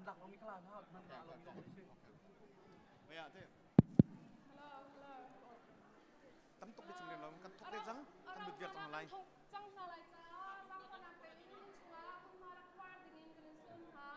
กันหลักเรามีขลาดนะครับมันเรามีได้ชื่อไม่อะเท่ตั้มตกได้จำเนียนเรากันตกได้จังกันดุดเดือดจังอะไรจังอะไรจ้าจังคนนั้นเป็นชัวร์คุณมารักควายดิ้งกันเลยสุนฮะ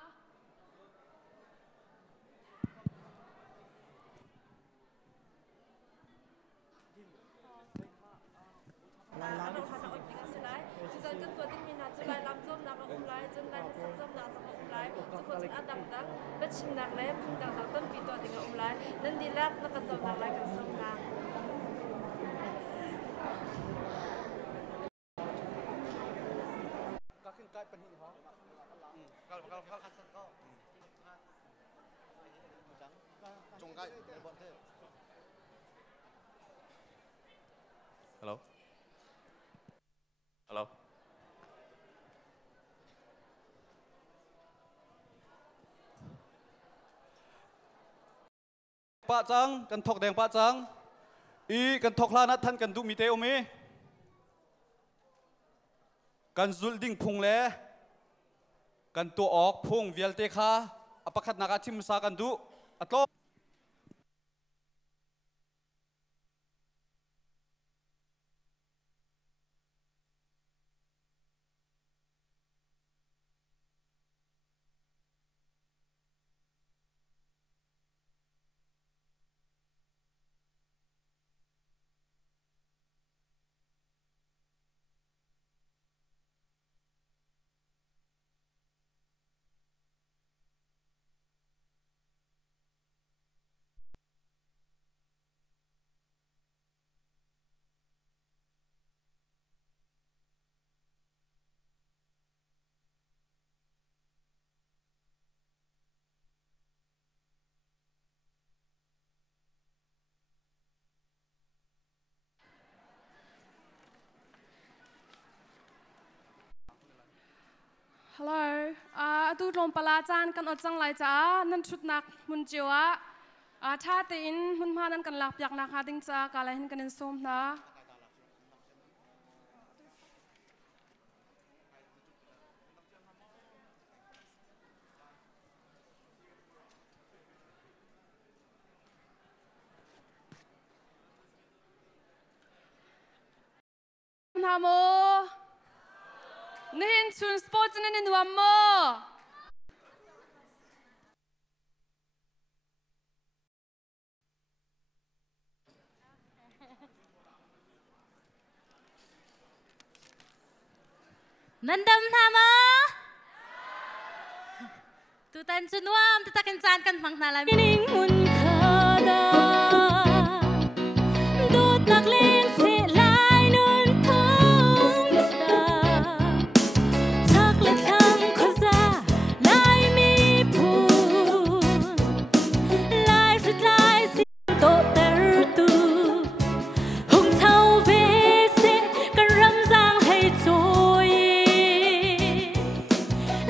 ก็ขึ้นใกล้เป็นหินเขาก็คัดสักก็จงใกล้บนเทพฮัลโหลฮัลโหลป้าจังกันถกแดงป้าจังอีกันถกลานัดท่านกันดูมีเตอมีกันจุลดิ่งพุงเล่กันตัวออกพุงเวลเตคาอปคัดนักชิมสากันดูอัตโลฮัลโหลดูลมปลาจานกันอดจังไรจ้านั่นชุดนักมุนจิวะท่าตีนมุนพานั่นกันหลับอยากนักหาติงจากอะไรเห็นกันในส้มนะนาโมนี่เห็นชุนสปอร์ตนี่นวมโมนั่นดำทำอ่ะตุตันชุนวามตุตะกันจานกันฟังนาลามิงมุนคาดาดูตักเลนเสลายนุนทงชาชักและทำข้าซาลายมีพูลายสุดลายสิโตเตอร์ตูหงเทาเวเสกันรำจางให้โจย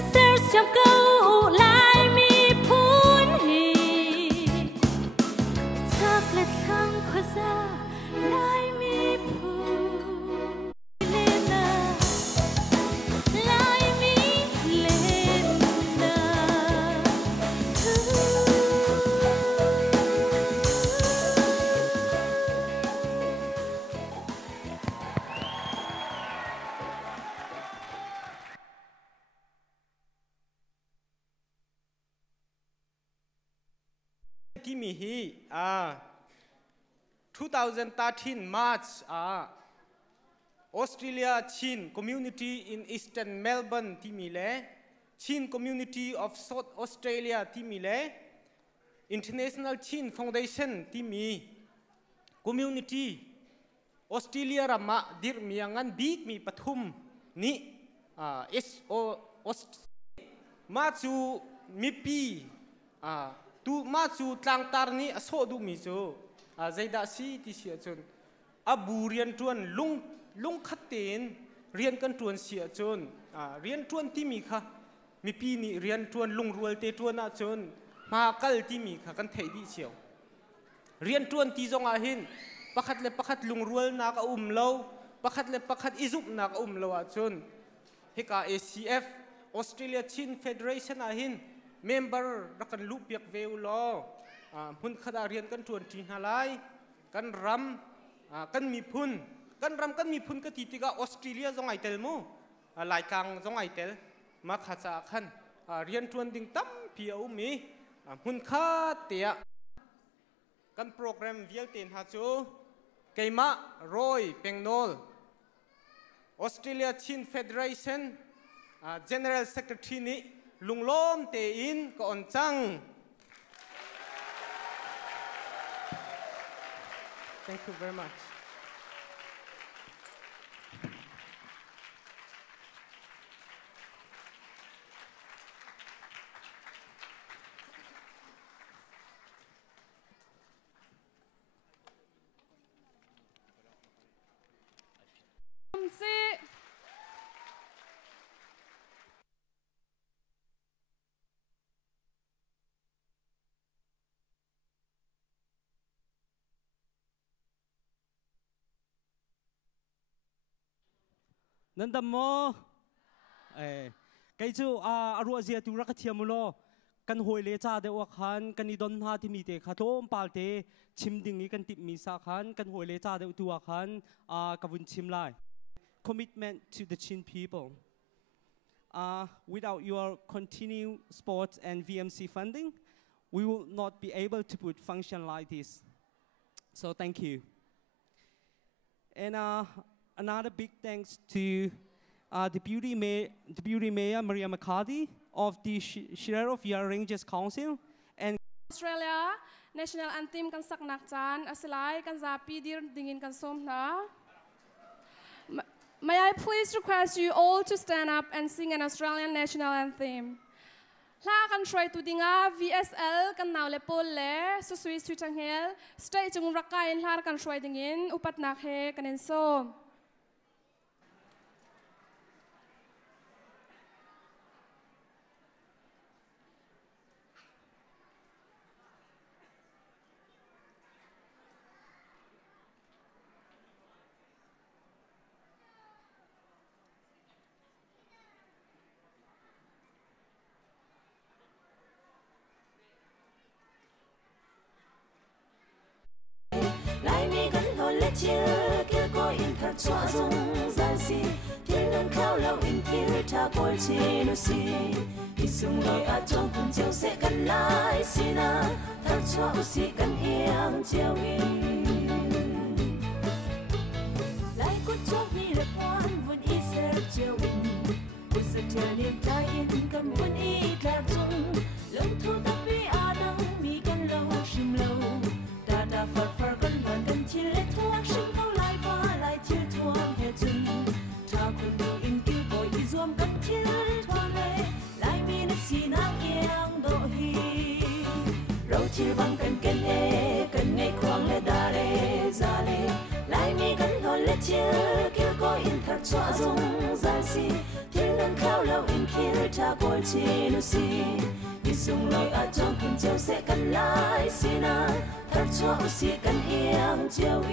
เสียชมเก้าลายมีพูนฮีชักและทำข้าซาลายมีพูเลนาลายมีเลนา ที่มีฮี2013 March Australia Chin Community in Eastern Melbourne ที่มีเล่ Chin Community of South Australia ที่มีเล่ International Chin Foundation ที่มี Community Australia รำมาดิรมีงันบีกมีปฐุมนี่SO มาจูมีปีตูมาจูตรังตาร์นี้อโศดูมิโซใจดาซีที่เสียจนบูเรียนจวนลุงขัดเตนเรียนกันจวนเสียจนเรียนจวนที่มีค่ะมีปีนี้เรียนจวนลุงรวยเตจวนจนมาคัลที่มีค่ะกันไทยดีเชียวเรียนจวนที่จงอาหินประคัดเล็บประคัดลุงรวยนักเลาประคัดเล็บประคัดอิซุปนักเลาจนเฮกา ACF Australia Chin Federation อาหิน member ra kan lu piak veu lo hun khada rian kan tuan tin halai kan ram kan mi phun kan ram kan mi phun ka ti tiga Australia zong ai tel mo lai kang zong ai tel ma khacha khan rian tuan ding tam pi au mi hun kha tia kan program vial ten ha chu keima roy pengnol Australia Chin Federation General Secretary ni lunglom te in ko on chang. Thank you very much. Nan dam mo cái chú arua zia tu ra cái thiam lo kan hoi le cha de wa khan kan I don ha ti mi te kha thom pal te chim ding I kan tip mi sa khan kan hoi le cha de tu wa khan ka vun chim lai Deputy Mayor Maria McCarthy of the Sheriff of Yarra Ranges Council and Australia National Anthem kan sak nak chan asilai kan zapi dir dingin kan som na. May I please request you all to stand up and sing an Australian national anthem. La kan try to dinga VSL kan naw le pol le so sui sui chang hel stay chung rakai la kan try dingin upat nak he kanin som. chia kêu có in thật xóa rong ra si thiên ngân khao lâu in kia tha bol chi no si đi sung loi a trong kun chiều sẽ cắn lại si na thật xóa u si cắn yên chiều in lại quất chuông hi lệ quan vun i ser chiều in vun sẽ chiều niềm tai in cần vun i cloud chung lông thu tập pi a đăng mi căn lâu sim lâu ta phật phậtกันหวนกันเชียร์เล็ดทั่วชิมเขาลายฟ้าลายเชียร์ท่วมเหตุนถ้าคนตูอินกิ้วก็อีรวมกันเชียร์ท่วมเล่ลายมีนักสีนักเอียงโดฮีเราเชียร์บังกันเน่ควงเล่ดาเรซาเล่ลายมีกันหวนเล่เชียร์กิ้วก็อินทัดสวะซงซาซีเที่ยงนั้นเขาเราอินคิร์ถ้าบอลเชียร์นุซีđi sung loi a trong kun chiều sẽกันlại si na thật cho u siกันเอียงchiều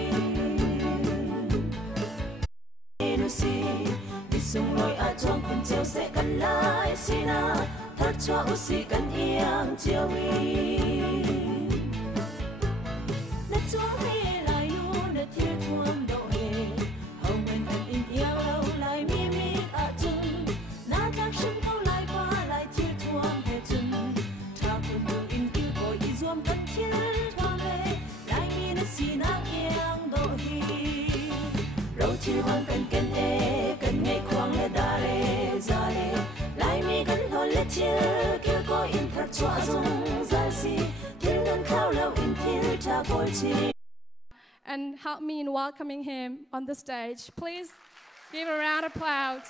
in si đi sung loi a trong kun chiều sẽกันlại si na thật cho u siกันเอียงchiều in na chuang hay lại nu na thiêu thuam độ he hầu mình an in ieang lâu lại mi mít a chung na đắc sum câu lại pha lại thiêu thuam he chungคนตูอินกิ้วก็อีรวมกันเชียร์ท่วมเล่ลายมีนักสีนักเอียงโดฮีเราเชียร์บังกันเน่ควงเล่ดาเรซาเล่ลายมีกันหอนเล่เชียร์กิ้วก็อินทัดสวะซงซาซีเที่ยงนั้นเขาเราอินคิร์ถ้าบอลชี And help me in welcoming him on the stage. Please give a round of applause.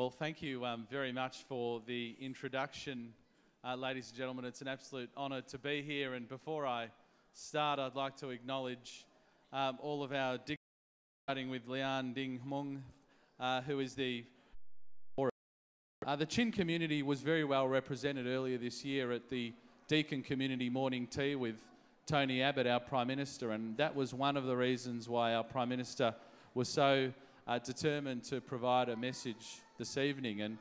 Well, thank you very much for the introduction, ladies and gentlemen. It's an absolute honour to be here. And before I start, I'd like to acknowledge all of our dignitaries, starting with Lian Ding Hmong, who is the The Chin community was very well represented earlier this year at the Deakin Community Morning Tea with Tony Abbott, our Prime Minister, and that was one of the reasons why our Prime Minister was so determined to provide a message this evening. And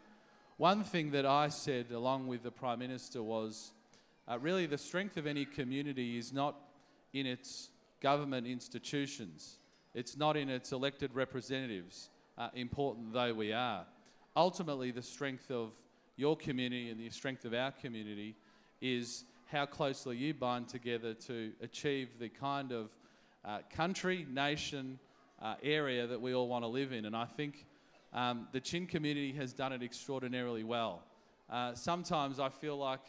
one thing that I said along with the Prime Minister was really the strength of any community is not in its government institutions. It's not in its elected representatives, important though we are. Ultimately, the strength of your community and the strength of our community is how closely you bind together to achieve the kind of country, nation, area that we all want to live in. And I think the Chin community has done it extraordinarily well. Sometimes I feel like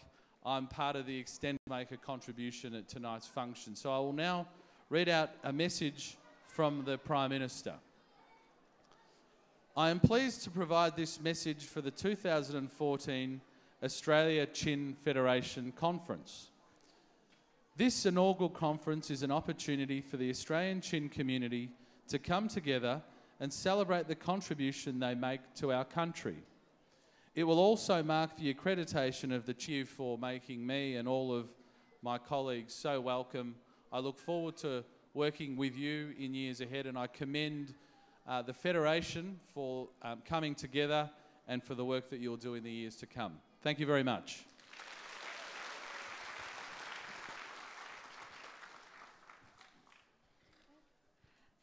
I'm part of the extent to make a contribution at tonight's function. So I will now read out a message from the Prime Minister. I am pleased to provide this message for the 2014 Australia Chin Federation Conference. This inaugural conference is an opportunity for the Australian Chin community to come together and celebrate the contribution they make to our country. It will also mark the accreditation of the Chin for making me and all of my colleagues so welcome. I look forward to working with you in years ahead, and I commend the Federation for coming together and for the work that you'll do in the years to come. Thank you very much.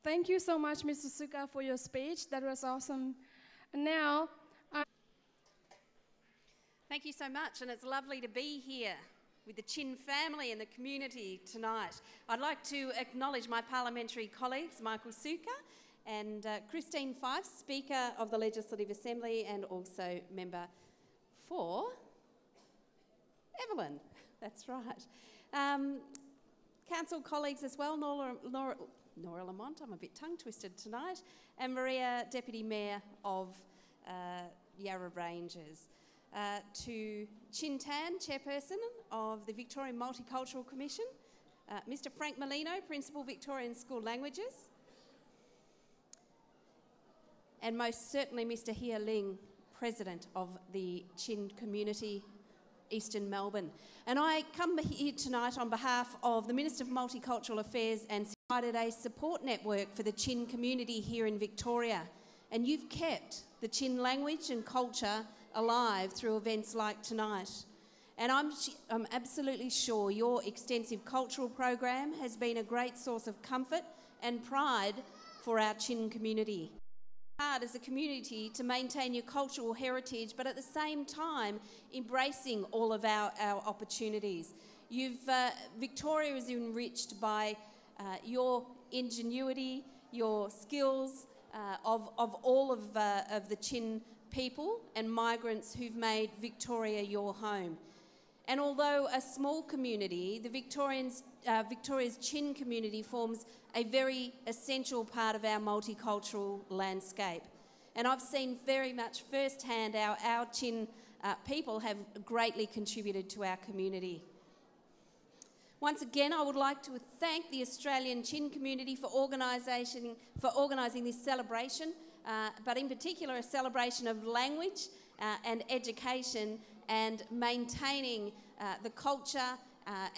Thank you so much, Mr. Suka, for your speech. That was awesome. And now, thank you so much, and it's lovely to be here with the Chin family and the community tonight. I'd like to acknowledge my parliamentary colleagues, Michael Suka and Christine Fife, Speaker of the Legislative Assembly and also Member for Evelyn. That's right. Council colleagues as well, Nora Lamont, I'm a bit tongue-twisted tonight, and Maria, Deputy Mayor of Yarra Ranges. To Chin Tan, Chairperson of the Victorian Multicultural Commission, Mr Frank Molino, Principal Victorian School Languages, and most certainly Mr Hia Ling, President of the Chin Community, Eastern Melbourne. And I come here tonight on behalf of the Minister for Multicultural Affairs and started a support network for the Chin community here in Victoria. And you've kept the Chin language and culture alive through events like tonight. And I'm absolutely sure your extensive cultural program has been a great source of comfort and pride for our Chin community. Hard as a community to maintain your cultural heritage, but at the same time embracing all of our opportunities. Victoria is enriched by your ingenuity, your skills of all of the Chin people and migrants who've made Victoria your home. And although a small community, the Victoria's Chin community forms a very essential part of our multicultural landscape. And I've seen very much firsthand our Chin people have greatly contributed to our community. Once again, I would like to thank the Australian Chin community for organising this celebration, but in particular a celebration of language and education and maintaining the culture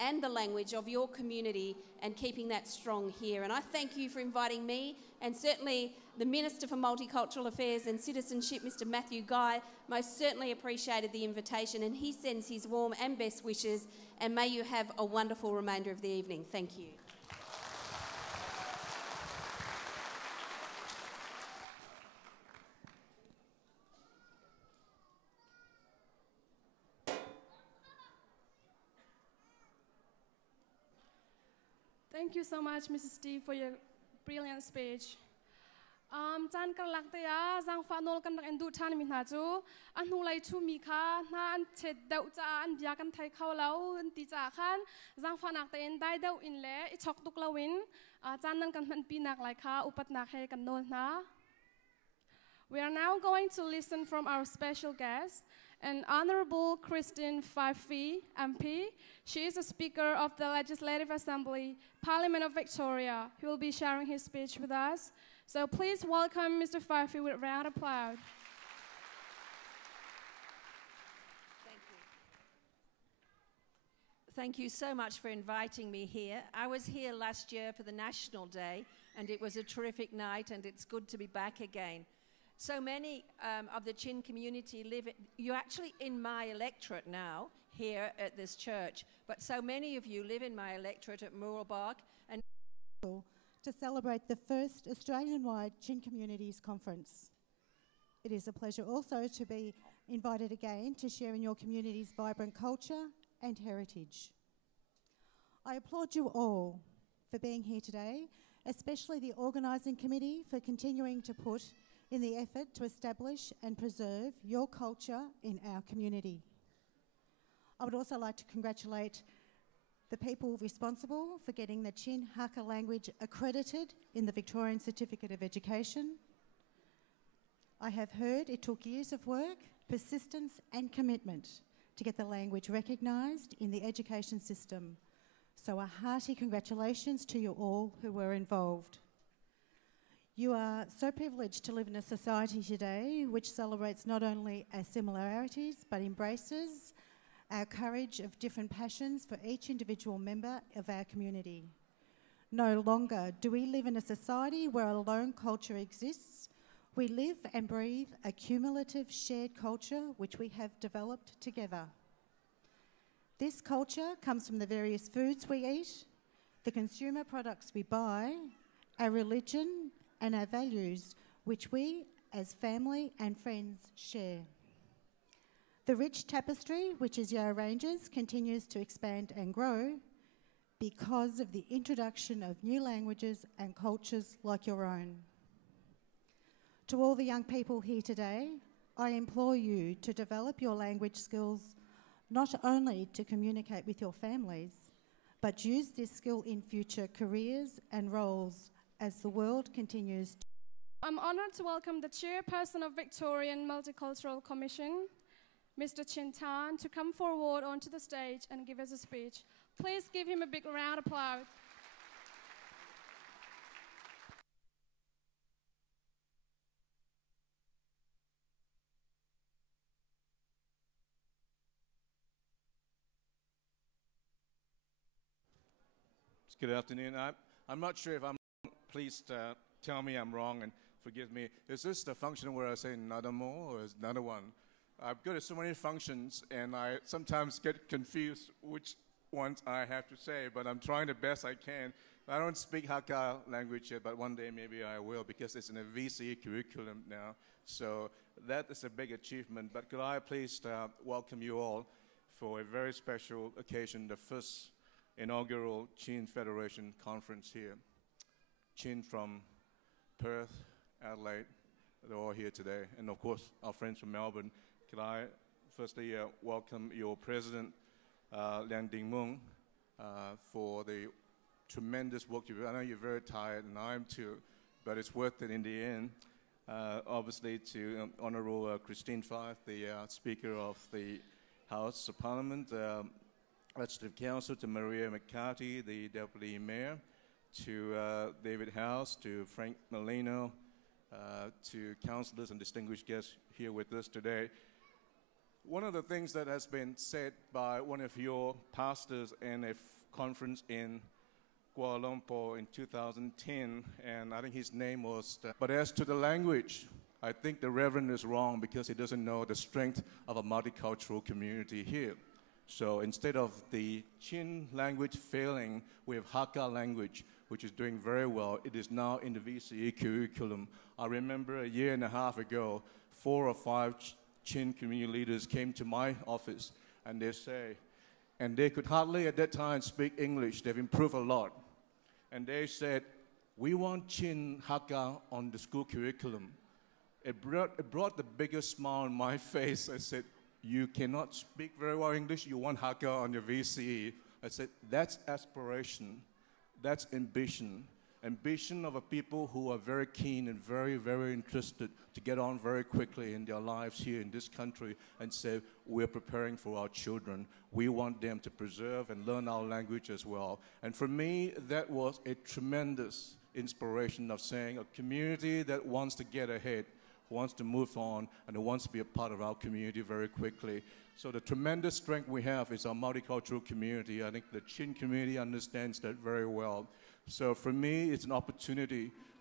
and the language of your community and keeping that strong here. And I thank you for inviting me, and certainly the Minister for Multicultural Affairs and Citizenship, Mr Matthew Guy, most certainly appreciated the invitation, and he sends his warm and best wishes, and may you have a wonderful remainder of the evening. Thank you.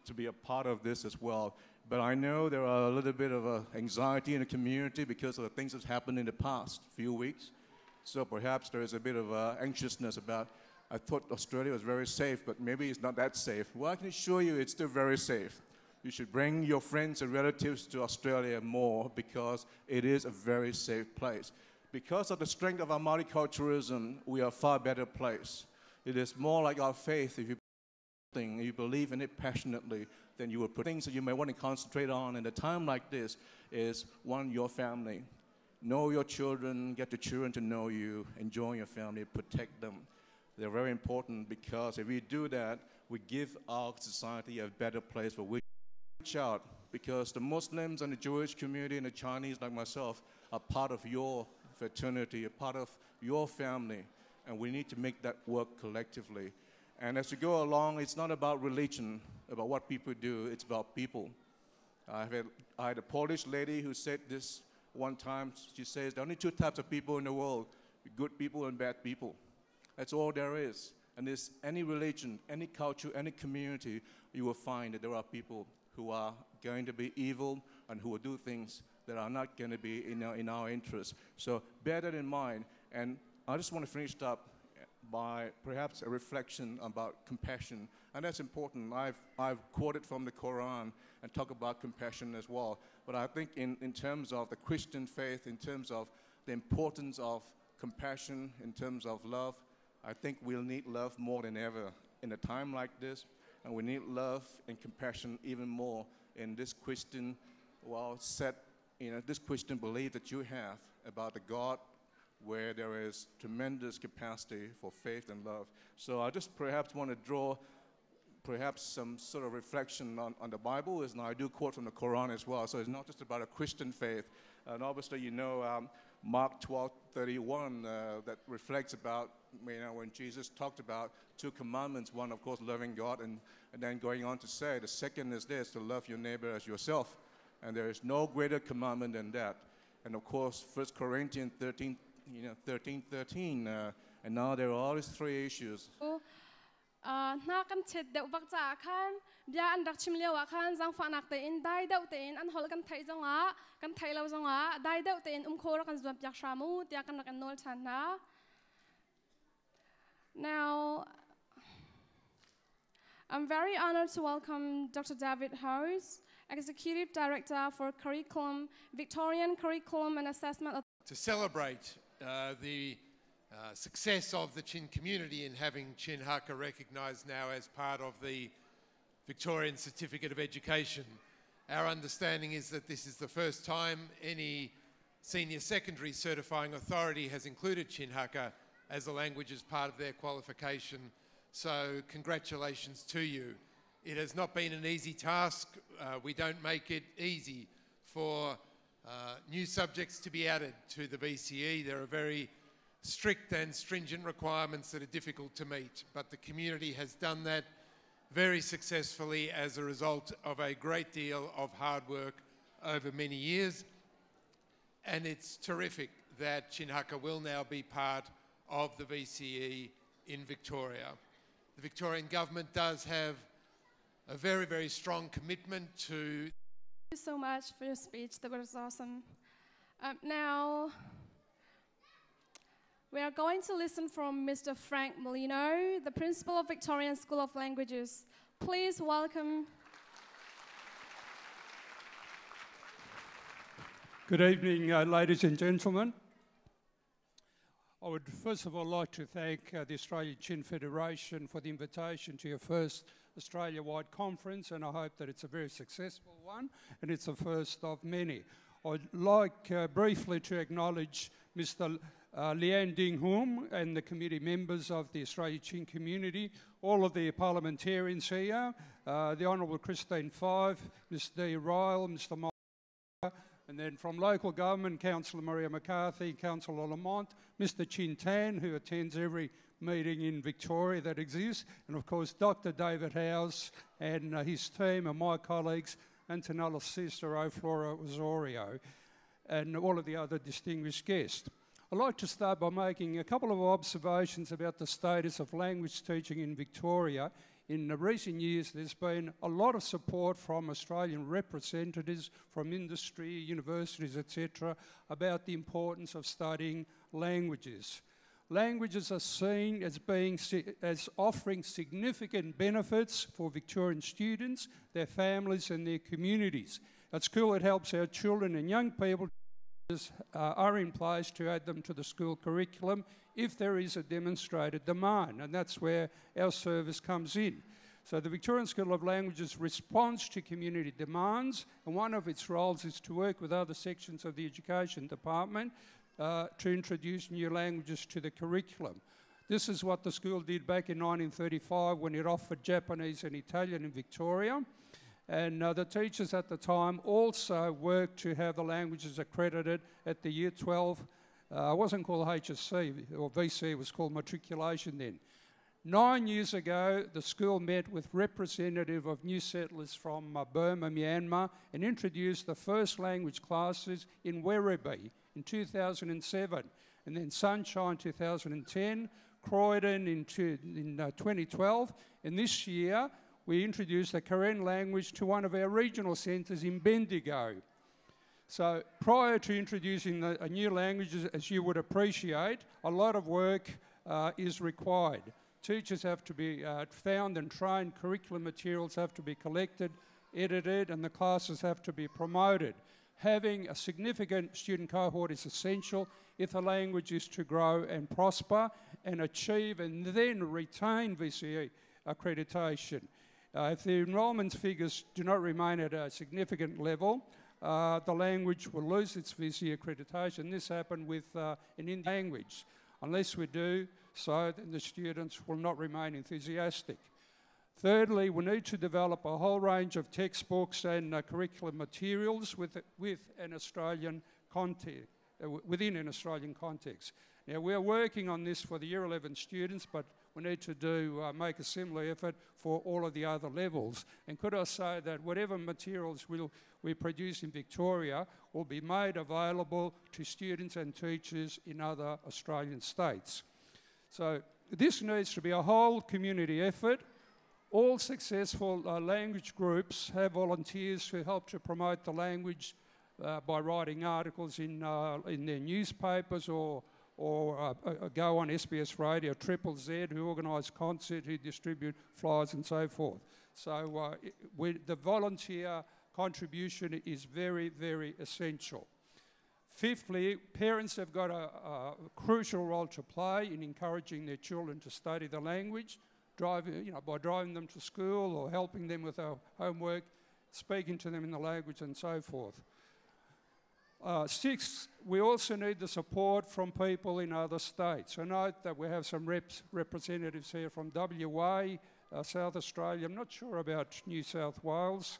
to be a part of this as well. But I know there are a little bit of anxiety in the community because of the things that's happened in the past few weeks. So perhaps there is a bit of anxiousness about, I thought Australia was very safe, but maybe it's not that safe. Well, I can assure you it's still very safe. You should bring your friends and relatives to Australia more because it is a very safe place. Because of the strength of our multiculturalism, we are a far better place. It is more like our faith. If you believe in it passionately, then you will put things that you may want to concentrate on in a time like this is, one, your family. Know your children, get the children to know you, enjoy your family, protect them. They're very important because if we do that, we give our society a better place for which to reach out, because the Muslims and the Jewish community and the Chinese like myself are part of your fraternity, a part of your family, and we need to make that work collectively. And as we go along, it's not about religion, about what people do, it's about people. I had a Polish lady who said this one time. She says, there are only two types of people in the world, good people and bad people. That's all there is. And there's any religion, any culture, any community, you will find that there are people who are going to be evil and who will do things that are not going to be in our interest. So bear that in mind. And I just want to finish up by perhaps a reflection about compassion. And that's important. I've quoted from the Quran and talk about compassion as well. But I think in terms of the Christian faith, in terms of the importance of compassion, in terms of love, I think we'll need love more than ever in a time like this. And we need love and compassion even more in this Christian, this Christian belief that you have about the God where there is tremendous capacity for faith and love. So I just perhaps want to draw perhaps some sort of reflection on the Bible, and I do quote from the Quran as well. So it's not just about a Christian faith. And obviously, you know, Mark 12:31 that reflects about, when Jesus talked about two commandments. One, of course, loving God, and then going on to say, the second is this, to love your neighbor as yourself. And there is no greater commandment than that. And of course, 1 Corinthians 13:13, and now there are all these three issues. Na kan chet deuh vak cha khan bia an rak chim lewa khan jang fa nak te in dai deuh te in an hol kan thai zonga kan thai lo zonga dai deuh te in khora kan zuam pyak shamu tia kan rak an nol chan na. Now I'm very honored to welcome Dr. David Hose, Executive Director for Curriculum, Victorian Curriculum and Assessment. To celebrate the success of the Chin community in having Chin Hakka recognised now as part of the Victorian Certificate of Education. Our understanding is that this is the first time any senior secondary certifying authority has included Chin Hakka as a language as part of their qualification. So congratulations to you. It has not been an easy task. We don't make it easy for new subjects to be added to the VCE. There are very strict and stringent requirements that are difficult to meet, but the community has done that very successfully as a result of a great deal of hard work over many years. And it's terrific that Chin Hakka will now be part of the VCE in Victoria. The Victorian government does have a very, very strong commitment to... Thank you so much for your speech. That was awesome. Now, we are going to listen from Mr. Frank Molino, the Principal of Victorian School of Languages. Please welcome. Good evening, ladies and gentlemen. I would first of all like to thank the Australian Chin Federation for the invitation to your first Australia-wide conference, and I hope that it's a very successful one, and it's the first of many. I'd like briefly to acknowledge Mr. Lian Ding Hum and the committee members of the Australian Chin community, all of the parliamentarians here, the Honourable Christine Five, Mr. D. Ryle, Mr. Mike, and then from local government, Councillor Maria McCarthy, Councillor Lamont, Mr. Chin Tan, who attends every meeting in Victoria that exists, and of course Dr. David Howes and his team and my colleagues, Antonella Sister, Flora Osorio, and all of the other distinguished guests. I'd like to start by making a couple of observations about the status of language teaching in Victoria in recent years, there's been a lot of support from Australian representatives from industry, universities, etc., about the importance of studying languages. Languages are seen as offering significant benefits for Victorian students, their families and their communities. At school, it helps our children and young people are in place to add them to the school curriculum if there is a demonstrated demand, and that's where our service comes in. So the Victorian School of Languages responds to community demands, and one of its roles is to work with other sections of the Education Department to introduce new languages to the curriculum. This is what the school did back in 1935 when it offered Japanese and Italian in Victoria. And the teachers at the time also worked to have the languages accredited at the Year 12. It wasn't called HSC, or VC, it was called matriculation then. 9 years ago, the school met with representative of new settlers from Burma, Myanmar, and introduced the first language classes in Werribee in 2007, and then Sunshine 2010, Croydon in 2012, and this year we introduced the Karen language to one of our regional centres in Bendigo. So prior to introducing a new language, as you would appreciate, a lot of work is required. Teachers have to be found and trained, curriculum materials have to be collected, edited, and the classes have to be promoted. Having a significant student cohort is essential if the language is to grow and prosper and achieve and then retain VCE accreditation. If the enrolment figures do not remain at a significant level, the language will lose its VCE accreditation. This happened with an Indian language. Unless we do so, then the students will not remain enthusiastic. Thirdly, we need to develop a whole range of textbooks and curriculum materials within an Australian context. Now, we're working on this for the Year 11 students, but we need to make a similar effort for all of the other levels. And could I say that whatever materials we produce in Victoria will be made available to students and teachers in other Australian states. So this needs to be a whole community effort. All successful language groups have volunteers who help to promote the language by writing articles in their newspapers or go on SBS Radio, Triple Z, who organise concerts, who distribute flyers and so forth. So the volunteer contribution is very, very essential. Fifthly, parents have got a crucial role to play in encouraging their children to study the language, by driving them to school or helping them with their homework, speaking to them in the language and so forth. Sixth, we also need the support from people in other states. I note that we have some representatives here from WA, South Australia. I'm not sure about New South Wales.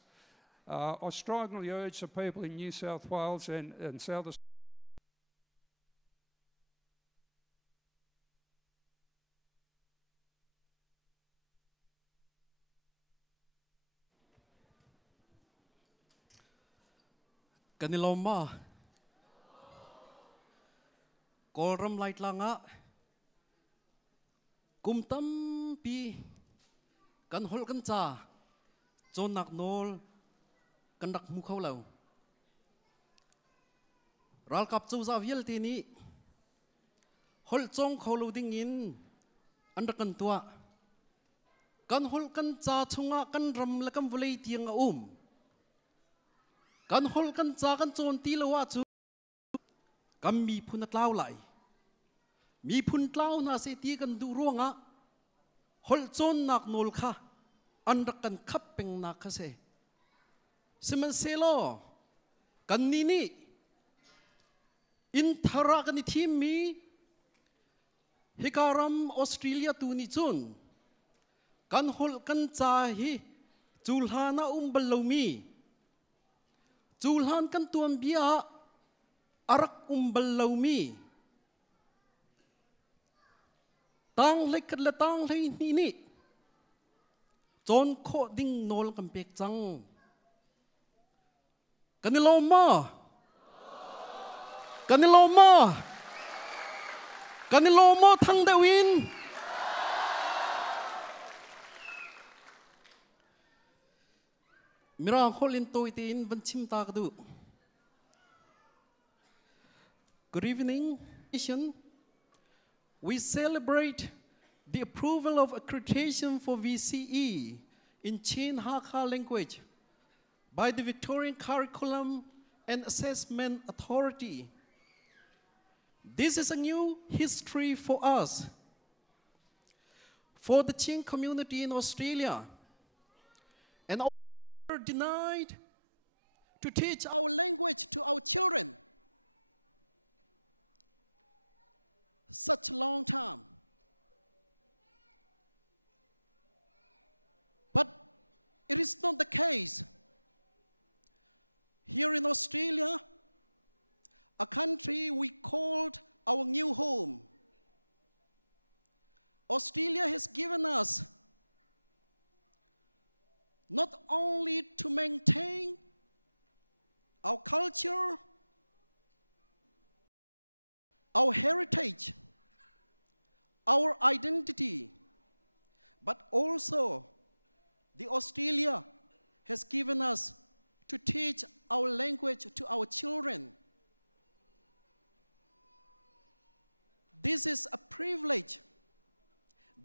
I strongly urge the people in New South Wales and South Australia Kaniloma Koram light langa Kumtam pi Kan hol kan cha Chon nak nol Kan rak mu khawh lo Ral kap chu za vial ti ni Hol chong khawh lo ding in An kan tua Kan hol kan cha chunga kan ram la kan vulei tiang a Kan hol kan cha kan chon ti lo wa chu Kam mi phun tlau lai Mi phun tlau na se ti kan du ruanga Hol chon nak nol kha An kan khap peng nak kha se Siman se lo Kan ni In thara kan ni thim mi Hikaram Australia tu ni chun Kan hol kan cha hi Chulhana balo mi Chulhan kan tuan bia arak balo mi Tang lek kat la tang lek ni Chon kho ding nol kan pek chang Kaniloma Kaniloma thang dewin Mirang holin toitin vanchim takdu. Good evening. We celebrate the approval of accreditation for VCE in Chin Hakka language by the Victorian Curriculum and Assessment Authority. This is a new history for us, for the Chin community in Australia, and our language to our children. Such a long time. But it is not the case. Here in Australia, a country we called our new home, Australia has given us not only to maintain our culture, our heritage, our identity, but also the Australia has given us to teach our language to our children. This is a privilege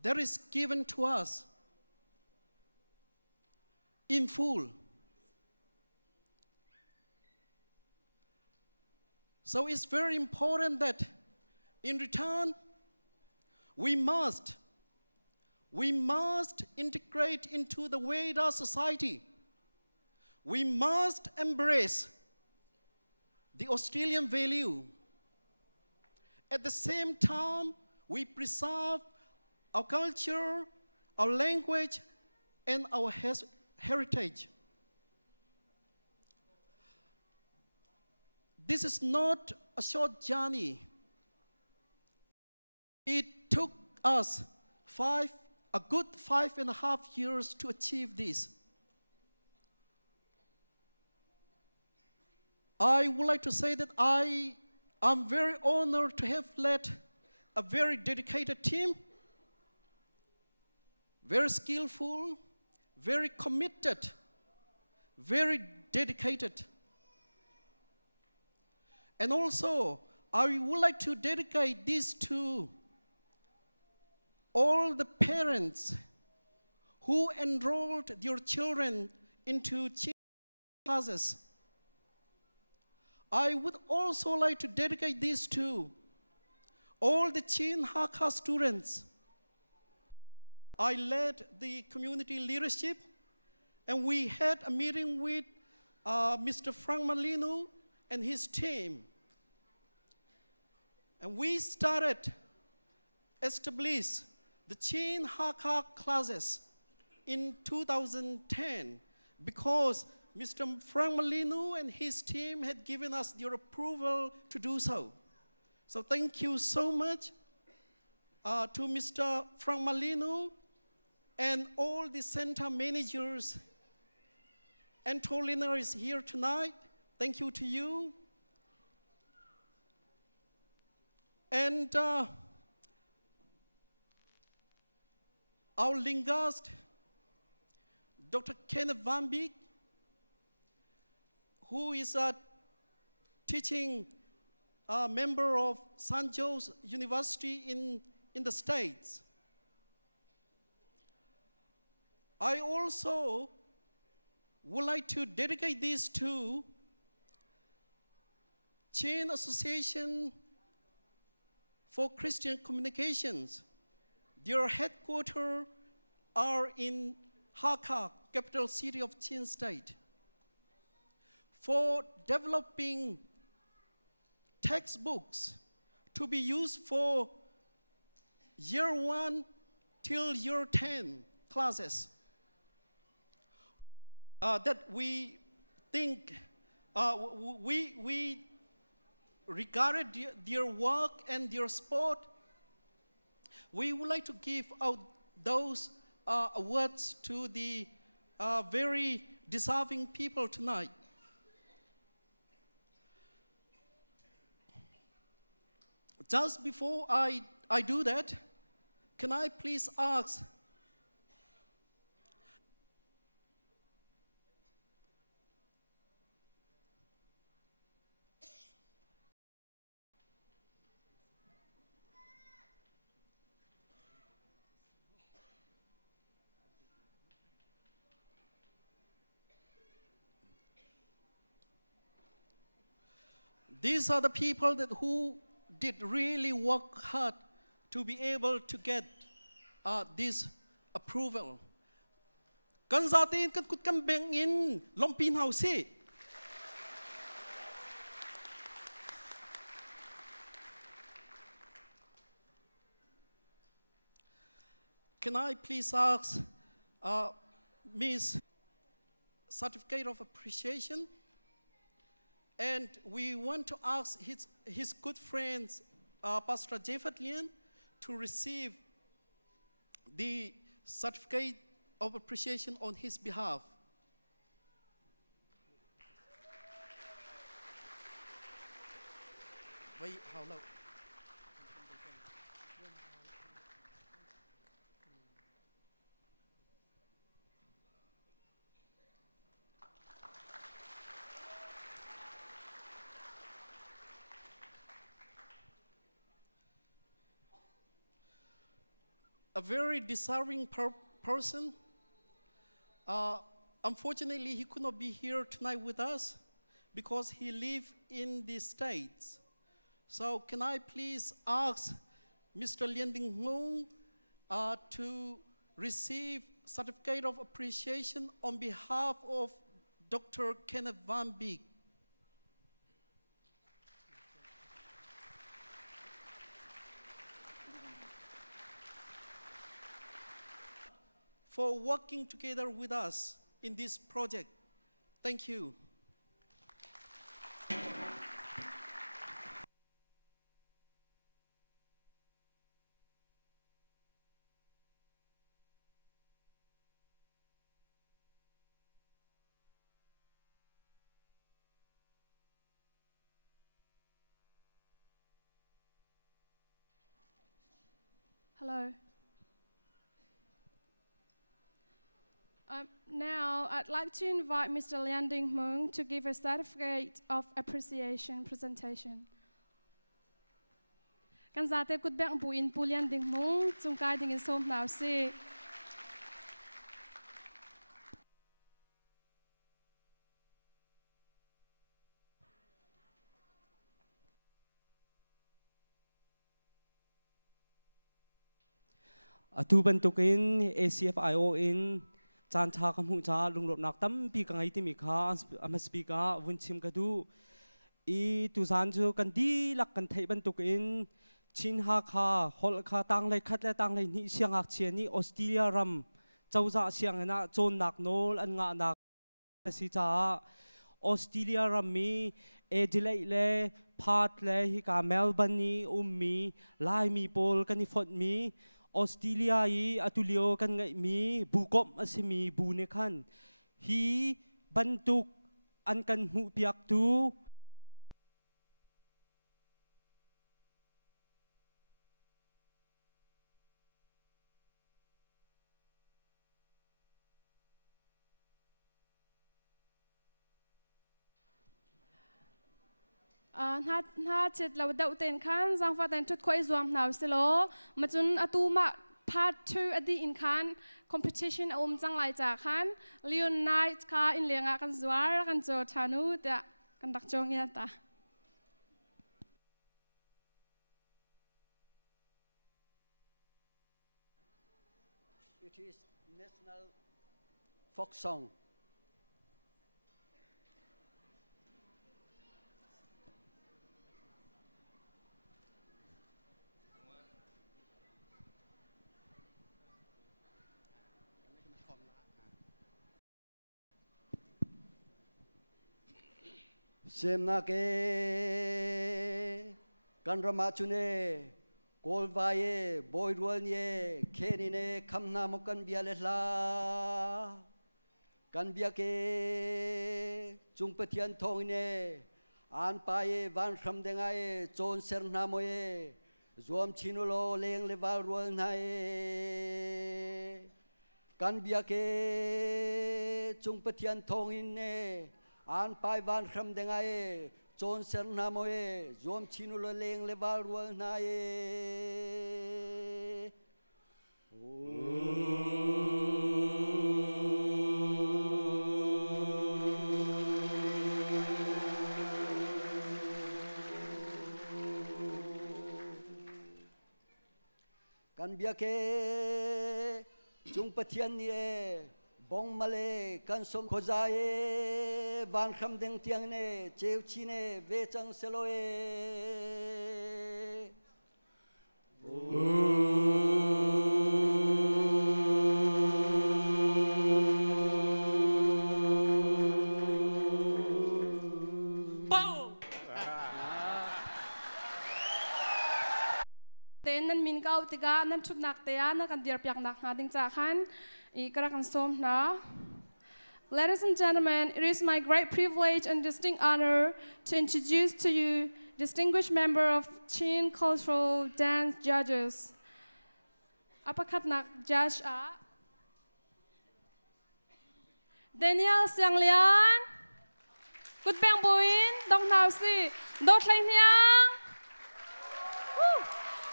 that is given to us in full. So it's very important that in return, we must integrate into the wider society. We must embrace the Australian value. At the same time, we preserve our culture, our language, and our heritage. This is not a short journey. It took us a good 5.5 years to achieve this. I would like to say that I am very honored to have led a very dedicated team, very skillful, very committed, very dedicated. And also, I would like to dedicate this to all the parents who enrolled their children into Chin classes. I would also like to dedicate this to all the Chin Hakka students. I led the community leadership, and we had a meeting with Mr. Frank Malino and his team. And we started establish the Chin Hakka classes in 2010 because Mr. Frank Malino and his team had given us their approval to do so. So thank you so much to Mr. Frank Malino and all the center managers. Antolina is here tonight. Thank you to you. And our linguist, Dr. Kenneth Van Beek, who is a teaching member of St. Joe's University in the States. I also would like to dedicate this to Chin Association for Christian Communications. Their headquarters are in Hakka, capital city of Chin State, for developing textbooks to be used for year 1 till year 10 classes. That we think, we regarded their work and their sport. We would like to give out those awards to the very deserving people tonight. Just before I do that, can I please ask these are the people who did really work hard to be able to get this approval. Kan zatin kan kut kan beng in lompin house. Can I please ask Ms. Certificate of Appreciation? And we want to ask his good friends, Pastor Jeffet Lien, to receive the Certificate of Appreciation on his behalf. Wait, how loud? A very deserving person. Unfortunately, he could not be here tonight with us because he lives in the States. So can I please ask Mr. Lien Ding Hung to receive Certificate of Appreciation on behalf of Dr. Kenneth Van Beek. For working together with us in this project. Thank you. Hello. Now, I'd like to invite Mr. Lien Ding Hung to give a certificate of appreciation presentation. Kan zate kut bek bu in pu Lien Ding Hung chung kai ding in som nau si. Atu bentukin ACFIO in chan cha kamu cha lunglop nak tam pi kangai ti mi kha amas pi ka vunchim ka du I tu san chu kan di lak kan thei bentukin chin ha kha hol kha tang lai khat le tang lai ni siang ak chian ni Australia ram chauza siang na chon nak nol an nga nak si cha Australia ram mi Adelaide le Perth le hi ka Melbourne ni mi lai mi pol kan ni fot mi Australia I atulio kan ngai mi bukop asimi bune khan hi bantuk an kan hu piak tu na chet lo dau ten khan zang fa ten tut khoi zuam nau silo ma chun atu ma part 2 adi in khan competition chang lai cha khan Leon night ka in lenga kan zwar kan jo thanu ta kan dak chong ya ta It is national folk song. Semna ke kan ramachune kolvaye boyrualnie kenine kamna mokan bialela kan biake jungpetian thongine an paye van samdengae chon serna moye zuam chinulo leng leval rual nae kan biake jungpetian thongine an pai van kham dengae chon ser namoe zom chinu lo leng le val rual nae han bia ke chung pathian ni e bong male kan som khoza e van kham deng tiang ne cheu chi ne ve chang selo e nan min kau tiga nan chut nak te na kan dir piak nak ngading cha khan I kara kan som na. Ladies and gentlemen, it is my great privilege and distinct honor to introduce to you distinguished member of Chin Cultural Dance Judges. Apakat nak judge a Daniel Siang Lian, Good Bang Buin, Dong Nao Si, Dot Lai Niang,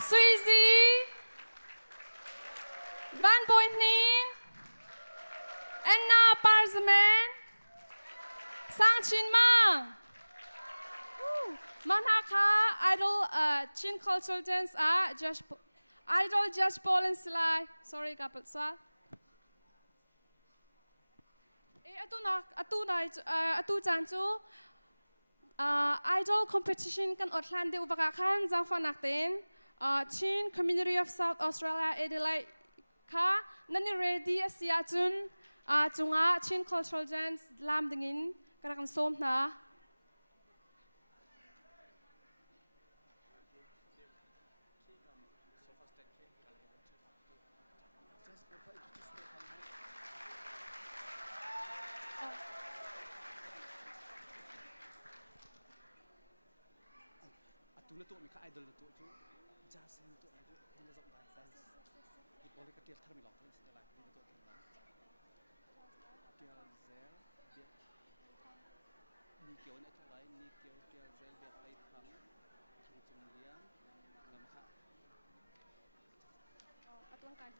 Suizi, Van Boy Nin, Anna Parzaman, Sang Chin Mang, Manhaka Idol Chin Cultural Dance Judge Idol Judge Paul and Silai. Sorry, kapal sa. Atu janju idol competition kan Auckland de ubakakan jang fanakten Chin Community of South Australia Adelaide ka nani ready asia chun chunga Chin Cultural Dance lam dingin karakan som na tu mi ka idol tu tu jasin tu aju dia zong dai dance di boleh ke dia termi long tu setelah dia tu termi dia zel dia ni kyo na tu lai ni kyo dia zel dia ai thang chung liang ngam kha atuan kai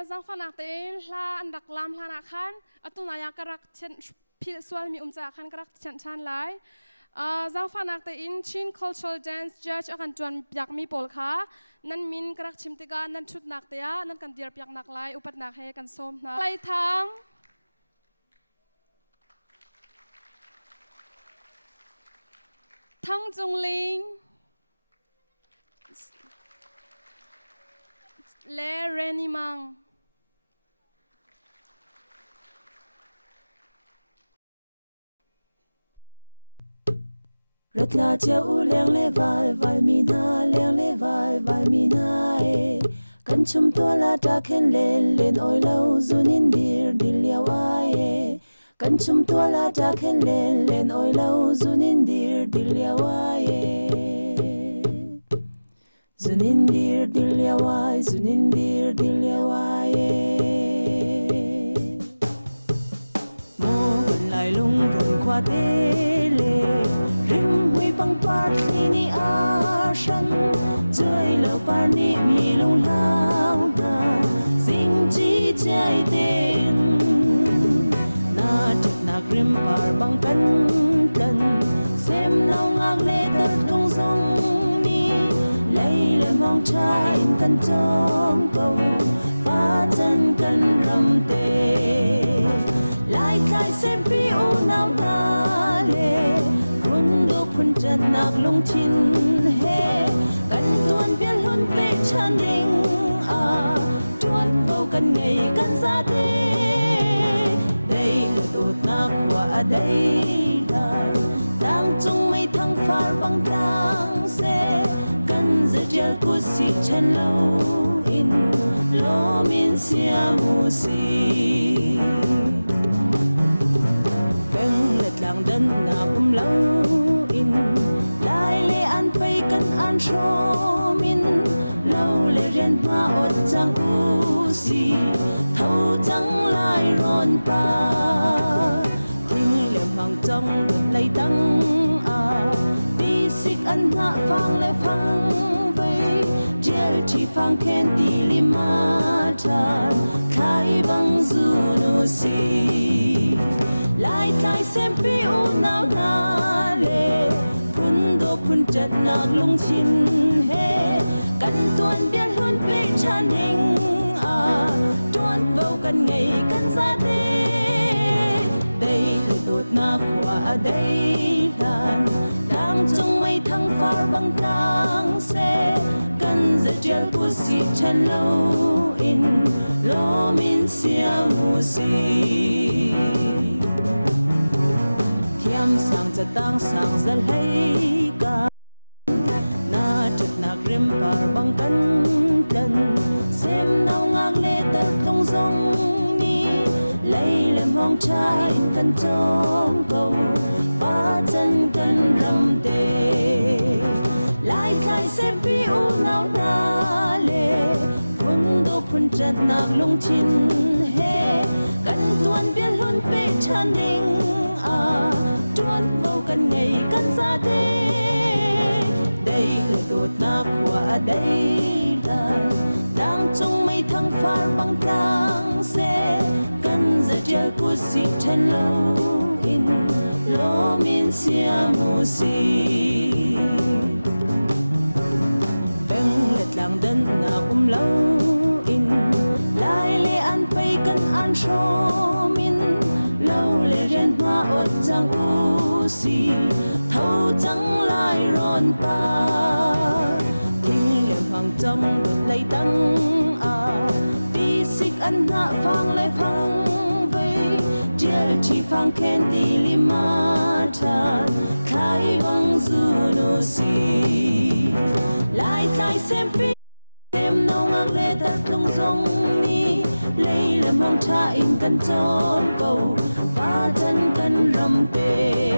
Zang fanakten la andak lam la nakhan atu naya karak chen pil swal mi umcha khan karak chen chan lai zang fanakte in Chin Cultural Dance Judge akan tuan piak mi pol kha nan min karak chimtiga nan chut nak te ya nan kan dir piak nak lai upat nak he kan som na lai thang thang jung ling le reni mang Rất là chéo leng le vai mi na leng le vai mi na e kan chum to la ta khen len oi lo zunin dir liao ai e kan chum to la ta khen len oi lo zunin dir liao ai e zunin dir liao ai zunin dir liao ai e mo lại lung run khoa tê lê bang part ini asan joy lo parni mi lung lao na sing chi chai ten na chak na grim par bang kan tan xem long ang le tar thong song ni lấy lên mong kan chom câu ba chân kan ram te lai khai xem pi u nào na le kun do phun chân nak lung chin he kan tuan bian hun pe chan ding a tuan vào kan ngày kan sa te đây là tụt na qua đây là đang chung mấy thăng phar băng đang xe cần giật gel của si chân lâu in lo min sia mu si beng lật làng đơn na lâu in lai lệ an pay cần an cho min lâu lệ riêng ma ot chẳng u si thâu chẳng lai ron pa thinh lệ mang trong lấy đắng à đi xích ăn hạ phang lệ phang vây gel chỉ phang khen đi lima tràn khai băng du nu si lại khai xem pi u nào na lệ phun do phun chật nạc lung chin he căn tuan biên hơn pe chan hình à tuan vào căn ngày căn ra thế đây là tụt na qua đây là đang trong mấy thăng phar băng đang xe căn giật gel của si chân lâu in lo min sia mu si thiam sang za tang sang za lei ka na chật nạc rim par băng căn lần xem nào ngang lê tơ không giống ni lấy làm hong trai cần trong cầu ba chân cần rầm tê lại khai xem pi u nào na lệ phun do phun chật nạc lung chin he cần tuan biên luôn pe chan ding à tuan vào cần ngày cần ra thế đây là tụt na qua đây là đang trong mấy thăng phar băng đang xe cần giật gel của si chân lâu in lo min sia mu si beng lật làng đơn na lâu in lai lệ an pay cần an cho min lâu lệ riêng hoa ot chẳng u si thâu chẳng lai ron pa thinh liệm hoàng trong đột lấy đắng à đi xích ăn hạ phang lấy phang vây gel chỉ phang khen đi lima tràn khai băng du nu si lại khai xem pi xem nâu ngang lê tật không giống ni lấy làm hong cha in cần trốn cầu ba chân cần rầm tê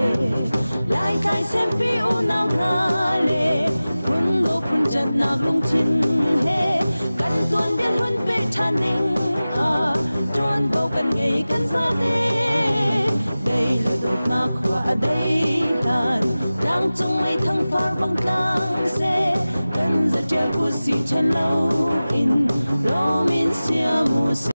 lại khai xem pi u nào ra lệ phun do phun chật nạc lung chin he cần tuan biên huân pe chan ding à tuan vào cần ngày cần ra thế đây là tụt na qua đây là đang trong mấy thăng phar băng đang xe cần giật gel của si chân lâu in lo min sia mu si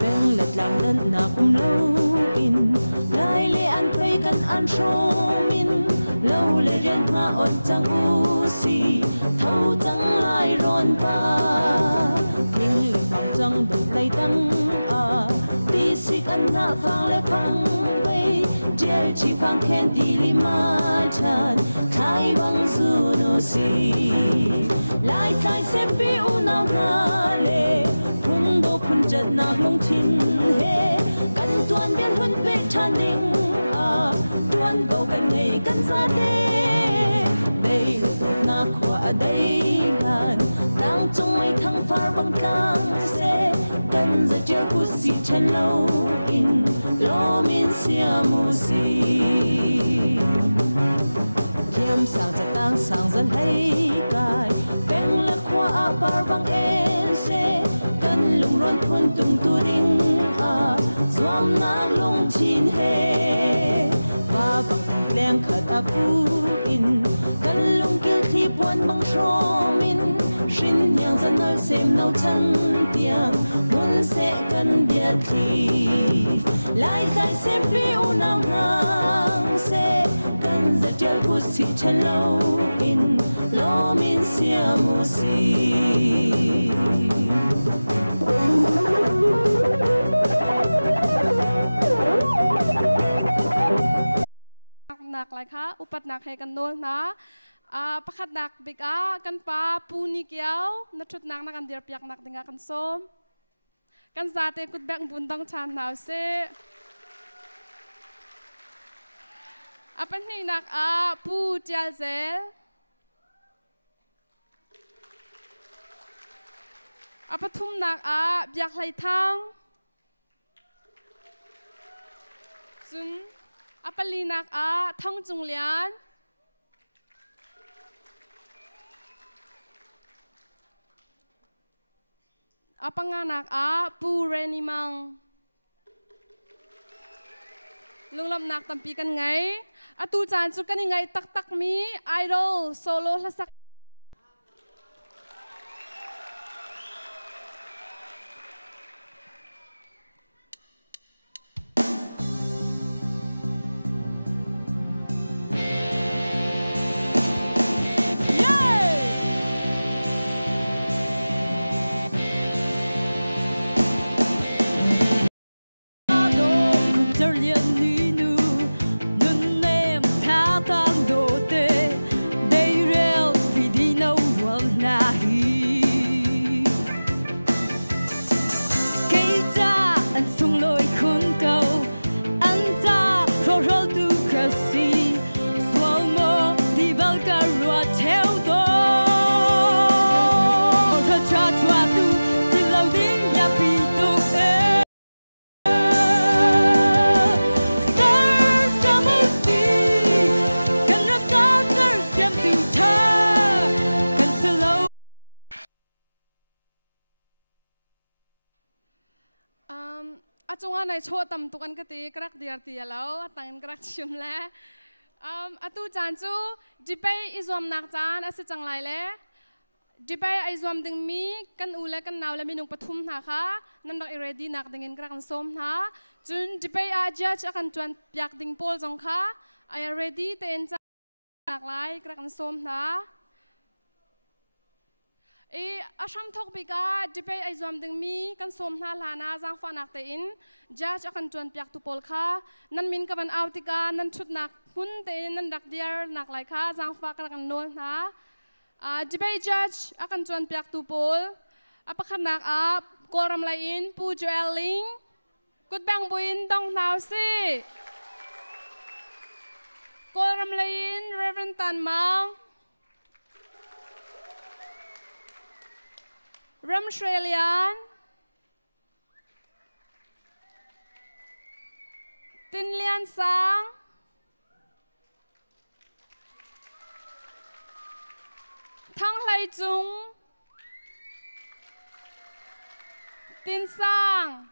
beng lật làng đơn na lâu in lai lệ an pay cần an cho min lâu lệ riêng hoa ot chẳng u si thâu chẳng lai ron pa thinh lệ bằng chẳng đừng lấy đắng à đi xích ăn hạ phang lệ phang vây gel chỉ phang khen đi lima tràn khai băng du nu si lại khai xem pi u nào ra lệ phun do phun chật nạc lung chin he cần tuan biên huân pe chan ding à tuan vào cần ngày cần ra thế đây là tụt na qua đây là đang trong mấy thăng phar băng đang xe cần giật gel của si chân lâu in lo min sia mu si thiam sang za tang sang za lei kai beng la khwa par bang en se cần lung ron phun tung tu ding a zuam na lung chin he ba bang leng khat a fu in cần lung kil khi puan bang sho min shin yang za nal sem nau chan tiang mun se cần biat thi lai khai xem pi u nào nang se cần giật tel pusi chalo in lo min siamusi. Nak lai kha upat nak he kan nol na pakhat nak big a kan pa puni kiao na thut nak na kan dir piak nak dinga kan som kan zate kut bek bundang chan naw se apan ni nak a pu tial zel apa thum nak a biak lai thang chun apali nak a thong chung lian apanga nak a pu reni mang lunglom nak tampi kan ngai atu chan chu kan ngai tak tak mi idol solo la sak chunga nai cho tam tukan ka ti krak dir ti alo tang krak chim le atu chan chu dipai izom nak chan ase changlai le dipai izom ding mi kan ule kan naw le minung pathum na kha nan dak ready nak dingin krak an som na chun dipai a judge akan tuan piak ding pol jong kha I ready te en nak lai krak an som na asam thok bika dipai aizom ding mi kan som na lana jang fa nak te in judge akan tuan piak tu pol kha nan min ka ban autika nan thut nak hun te nan dak diar nak lai kha jang fa ka kan nol na dipai judge akan tuan piak tu pol apakhan nak a koram lai in pu joel ling kut bang buin dong naw si koram lai in reverend tan mang Ram Australian Tin Lian Sang Thang Lai Chung Tin Sang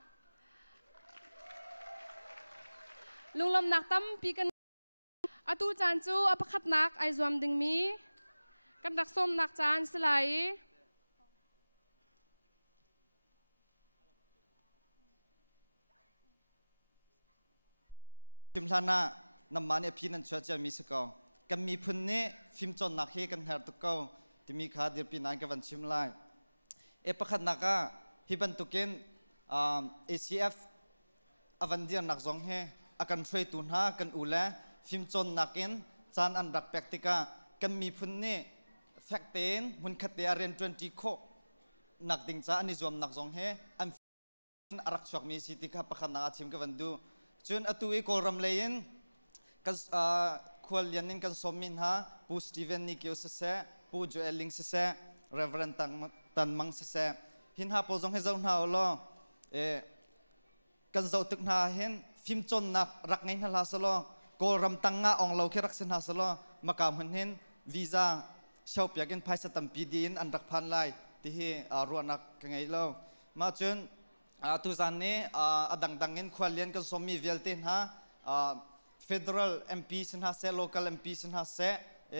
Lunglom nak tam pi kan atu chan chu apakhat nak ai zuam ding mi kan dak som nak chan slai Film lana namane pinan chacha misako kami phunne film chon nakhe kan her tukau timi kha dir pinan ka van chimlai e pakhat naka hiban tuken ACF avandir nak zong he akan threi tun ha kan ula film chon naken chan an rak praktika kami phunne fakten hun khatia ren 20 kho nak ding cha ani zom nak zong he am arak chok mi siti kha pakhat na chim ka vandu chun atui koram lein kan khwal yanin kan somin ha pu Steven Nikio se pu Joel Ling se Reverend Tan Mang se hin ha po jong he zau na lo kan zau tuk na hen phim chon nak rak ngai na la salo koram tanga ong lo kherak sin ha salo makam hen visa shop yakin phaisa tampi din an rak phan lai ti hi ruanak kangai lo ma chun tu zanne adang dangin khwalian kan somi velten ha federal MP sin ha se local MP sin ha se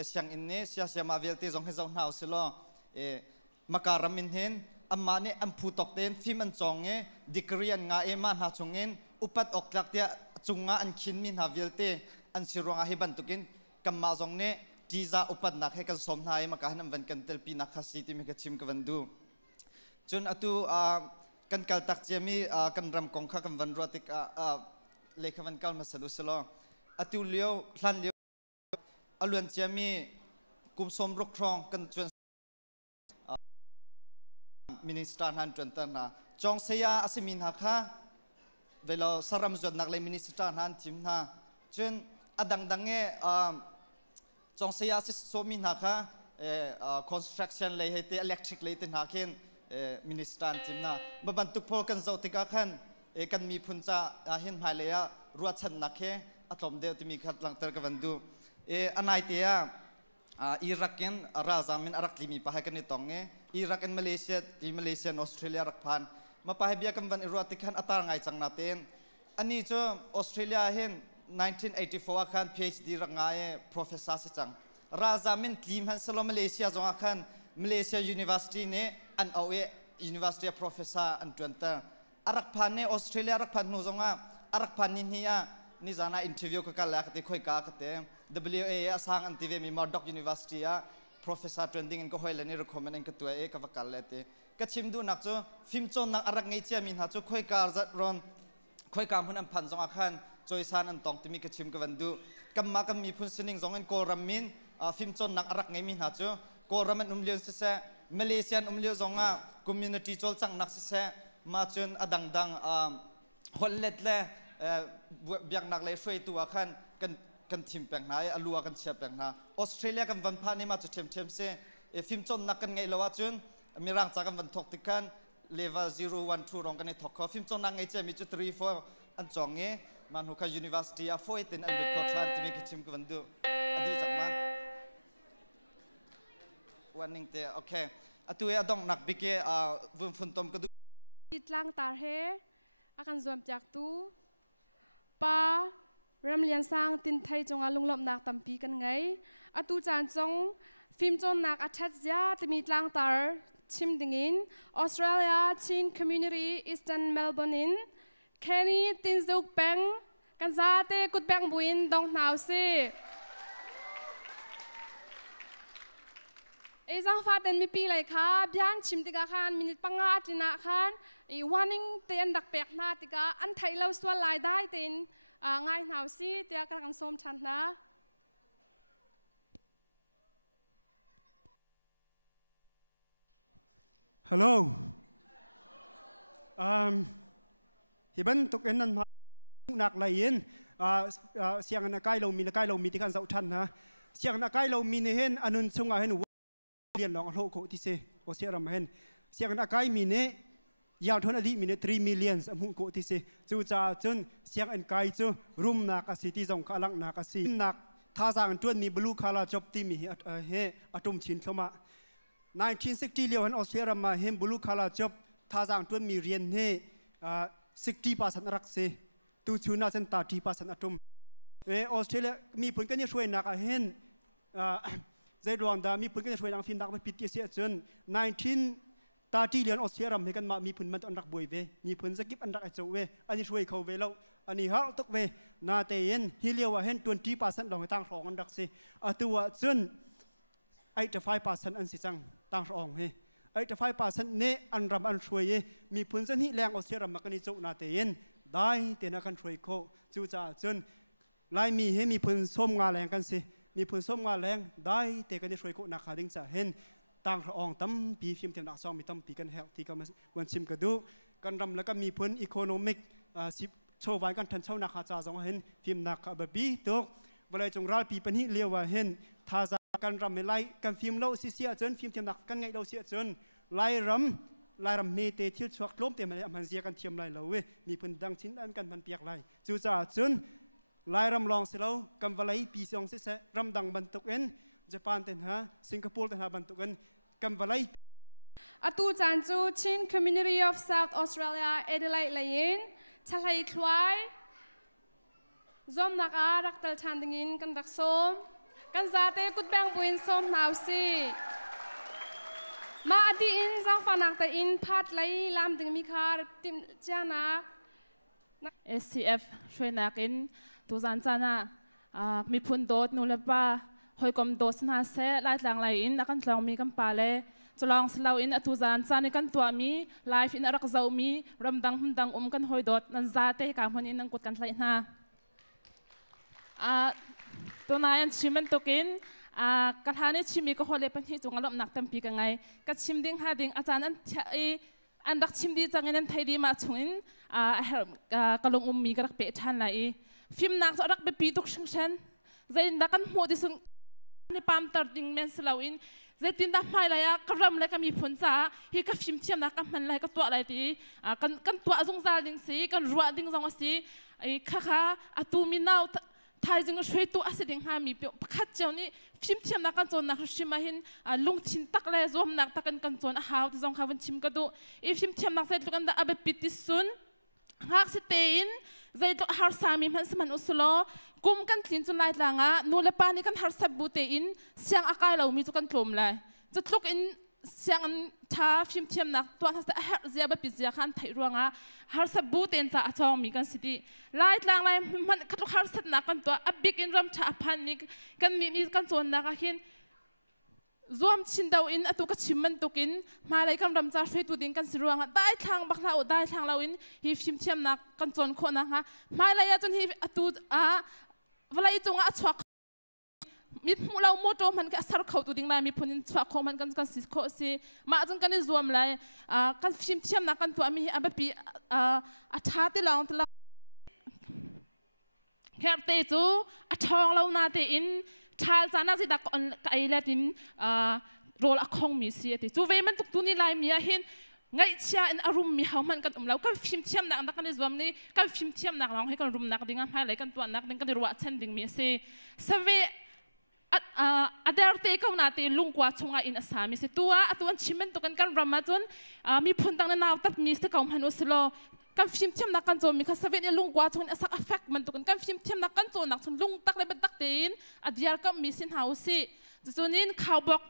siang inne sia ma velte jong he jong hau selo makaram in hen amane ampu tokten phim an chonge dikrian nga eman ha chungen upat oklak tia chunga an khin min ha velte an sironga hi ban tukin กำมาจงเนทีจะอุปนักให้กันสมนายมาการนำวันกันเตลปีนักขัดสีที่มีกระชิมกันวันดูจนอตุกันกัลตักเจมีกันรำกองข้ากันวันรัติกเลขวันกัลมาสะดุสลออตุเลี้ยวหลันเลี้ยวอลวนเจมีกุมสมรุกครองกันจนมินิสตาร์ฮันจนตันนะจงเสียอาศิมินหักค่ะเวลาสารมจดนักเลยมินิสตาร์ฮันทีมนะจนอดังเงจงเสียสิสมินหักค่ะconstruction เลยให้เตะ electric เลยเตะหักเห็นมินิสตาร์ทีมนะมาบรรทุกพอกันเจ้าติกาขันกันมีพุ่นจะเห็นหายเลยรัวชันนักเหอัตลมเดียวที่มีขัดหลังเตอร์กันดูอันไหนเตียอิรักเองราซามินอารักลิมีพาให้กันในตองอิรักเองมาเลเซียที่มาเลเซียออสเตรเลียรักพันมาพาให้เบียกันวันอิรัติกันอัตราไงจังนาเตนอันนี้จ้าออสเตรเลียเห็น1984ขัน PhD รักไง professor สิจังราซามินทีมฮันสโลมาเลเซียจงอาขันมาเลเซีย University เนี่ยอันเอาUniversity professor อันจวนเตอร์อารักพันเนี่ยออสเตรเลียรักพันนูจงอารักพันนี่เนี่ยนี่จานาอินเทอร์วิวก็กันแล้วก็ที่คุยกันก็ที่ WA สร้างอันที่เวมีมาร์ด็อก University professor trending ก็คุยแล้วนี่ recommend ก็ตัวก็ว่ากันแล้วที่ก็ชิมดูนักจู่ฟิล์มจนนักอารักไงเจ้ามินหาจู่คุยกันจัดรอนคุยกันพุ่นอันพันจงอาขันจอยซานอันตองที่มีก็ชิมกันวันดูกัมมากัมมีพุ่นสนิงจงอันโกรามินฟิล์มจนนักอารักไงมินหาจู่โกรามันเลี้ยงเสียมาเลเซียเลี้ยงจงcommunity จอลจังนักเสียมาจนอดังฮอลเลตเล่เบียงนักเลยช่วยตัวกันทีมแปลงไหนอลัวกันเชียร์แปลงนาออสเตรเลียกันวันพานี่มาจุดเทียมเสียฟิล์มจนนักกันไงละว่าจนมีร่างจากกันวันทกติกันเลเวล0 1 2รองกันในทกฟิล์มจนนักไงเจมีจุด3 4อันจองเงี้ยมันหุก University อ่ะ4ตินอันเบคอทานที่มีกิจกรรมกันดูอดีจังมาวันนึงเตะโอเคตัวดองนักบิเกวุ่นฝุ่นตมก็ดูติดลังตาเฮอาการรวมจากตู้ป้ารำเลียนสร้างตินไทยจงอาลุงหลบนักตั้มปีกันไงตูจานจงฟิล์มจนนักอัจฉริยะที่มีลังตาชิมดิ่งินออสเตรเลียจีนคอมมูนิตี้อีสเทิร์นเมลเบิร์นแค่นี้ตินซุกแบงกันซาเต้กุดแบงบุญดองหนาวสิจังฟ้าเต็นมีปีเลยค่ะเบียนชิมติกาขันมินิปังอาตินาขันวันนึงเตียนดักเปียกนาติกาอันไทยเราสวลายได้เต็นง่ายหนาวสิเตียกันกันส้มชันนะ Hello ที่บ้านตุกเอ็นนั่นมาหนักเลยยินเสียงนักไก่เรามีที่กันเสาชันนะเสียงนักไก่เรามีในเห็นอนุนชงอาเห็นเรียนลองโลกที่เสโอเสียรำเห็นเสียงนักไก่มีเนยาวทนอดีมีเน3 million สมุนโกที่เสจู่จ้าจนเสียงอันไก่จู่รุมนักสิที่ส่งขลังนักสินักท่าทางจวนมีบลูคาราจบที่มีเฮอตุมชินเข้ามา1960เลี้ยวหันออสเตรเลียมาเห็นบลูคาราจบท่าทางจวนมีเรียนเฮ60%รักเสตูชูน่าเซนตา30%อตุมออสเตรเลียมีผลกันนี่ช่วยนักเห็นใจรวมดามีผลกันช่วยนักฟิล์มนักไปปิดเสียจน1930เลี้ยวออสเตรเลียมีกันมามีผลมันอันรักบวยเวมีผลสกิปอันรักไอโจเวอันนี้ช่วยเขาเวแล้วอันนี้ฮะตกเวนาเตียนฮิเลียวเห็น20%ลองตั้งรองอันรักเสตัวจน85%อันสิจังตั้งรองเฮ85%เนี่ยอันรำอันช่วยมีผลสนิแรงออสเตรเลียมากันนี่โจนาเตียนได้เตียนกันช่วยเขาจู่จ้าจนไล่มีให้มีผลส้มงาแรงกันสิมีผลส้มงาแรงได้เตียกันนี่ช่วยเขานักหาดิ้งจะเห็นตั้งรองตั้มปีฟิล์มเทียมนักซ้อมมีตั้มปีกันแหกที่กันวันชิมกันดูกันรำแล้วก็มีผลอีโคโนมิกโชว์ไว้กันทันเช่านักหาจ่าสองเห็นฟิล์มนักแบบบีตกเวลาจงรัลปีปันหิเลียวว่าเห็นท่ากันรำไม่ไล่กันฟิล์มเราเสียจนฟิล์มเทียมนักกันไงเราเสียจนไล่รำเมเตที่ชวกล้มเต็มเลยมันเสียกันเทียมไล่เราเว้มีพื้นดังชิ้นอันกันมันเปียกไล่จู่จ้าจนไล่รำลองเสร็จแล้วกันวันไล่ปีสองเสียรำดังบรรทุกเอ็นญี่ปุ่นเต็นหาสิงคโปร์เต็นหาบรรทุกเอ็นกันวันไล่ตูจันจูชิน Community of South Australia เอเดไลท์เลยนทลายคลายจอมนักอารักตลชันดิงินกันรักส้มกันซาเต้กุดแบงบุญส้มหนาวสิมาอดีอินจังฟันนักแต่อินพัดไหลลามดึงมีคาร์ติมเจ้านัก SCF ช่วยนักอินตัวจันจานะ mi phun dot nu le pa hoi kom dot na se lai tlang lai in akan tlang mi kan pa le chulong slau in atu zan chani kan tua mi life in arak zau mi ramdang hundang kan hoi dot nan za te ka hon in ang kut kan hlai na to na yan chimen tokin kathane chimi ko hole pan hi chung alom nak tam pi ka ngai ka chim ding ha ding achan an dak chim di changin an thai di ma chungin kalong mi ka rak pe than lai phim nak so rak be pi tok sang san zai ndakan mo di sung ni pam tar ding men slawin zai tin da mai la ya karam la ka mi phun cha hi ka phim thiam na ka man lai ka tua lai ti kan tua zung zal ding si kan ruwa ding zong si ai kha atu mi nau thai jing shui tu asiding ha mi pe khat chaw ni phim thiam na kan chon na shima hin lung thin tak le zom nak takan kan chon a haw zong khawan chim ka du i phim thiam nak sai lukan da abe piti sun hak si tein zai to har sami man saman usulo kum kan thlin chun lai tlanga nu le pa ni kan har sab bu te in siang akai lo mi chu kan tlom lai chutluk in siang tha phim thiam nak to has da har zia ba pi zia khan thai ruanga har sab bu ten cha achong mi kan siti lai tlang lai man khatluk har sat na kan to a big in ram tha phan ni kan mi kan chon na ka hin zoom chin dau in atu ka chimman tukin malai kan ram cha hre tu ding kan siruanga dai thang bakla o dai thang lawin hi phim thiam nak kan chon kho na ha malai ya chun hi atu wala I chunga chhuak mi mulau moto man ka sar khau tu ding na mi phunin chhuak kho man kan si kho si ma chun kan zoom lai kan phim thiam nak kan tu ami abapi a tha te long tla her te chu a thong lo na te in thal chana si dak on kai latin rol a khong mi si ati chu ve man tuk tu ni lai mi a hin ngai chia in arum mi hau man kan umlau kan phim thiam nak kan zom ni kan phim thiam nak long he kan rum nak dinga hai lai kan tu nak ding kan ruwa chen ding mi se save adar te ko na te lungkwa chunga in asami se tua atuan chimen to kan rama chun mi phun tang na naw tap mi se kaum hanu slo kan phim thiam nak kan chom mi kha save ni lungkwa chun asak affect man to kan phim thiam nak kan chon nak chun lung tak le tak tein adiar kam mi sin hausi chunin khawbok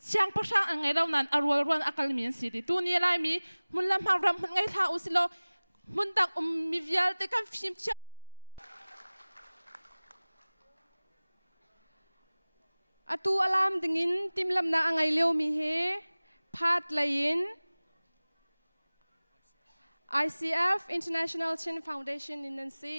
siang pasang angai lau nan arwal ruan akal min siti tu ni lai mi mun lam ha ram ngai tha usilo mun tak mi vial te kan phim chia atu alam dingin tim lam na angai leo mi he phat lain ICF International Chin Foundation in Nancy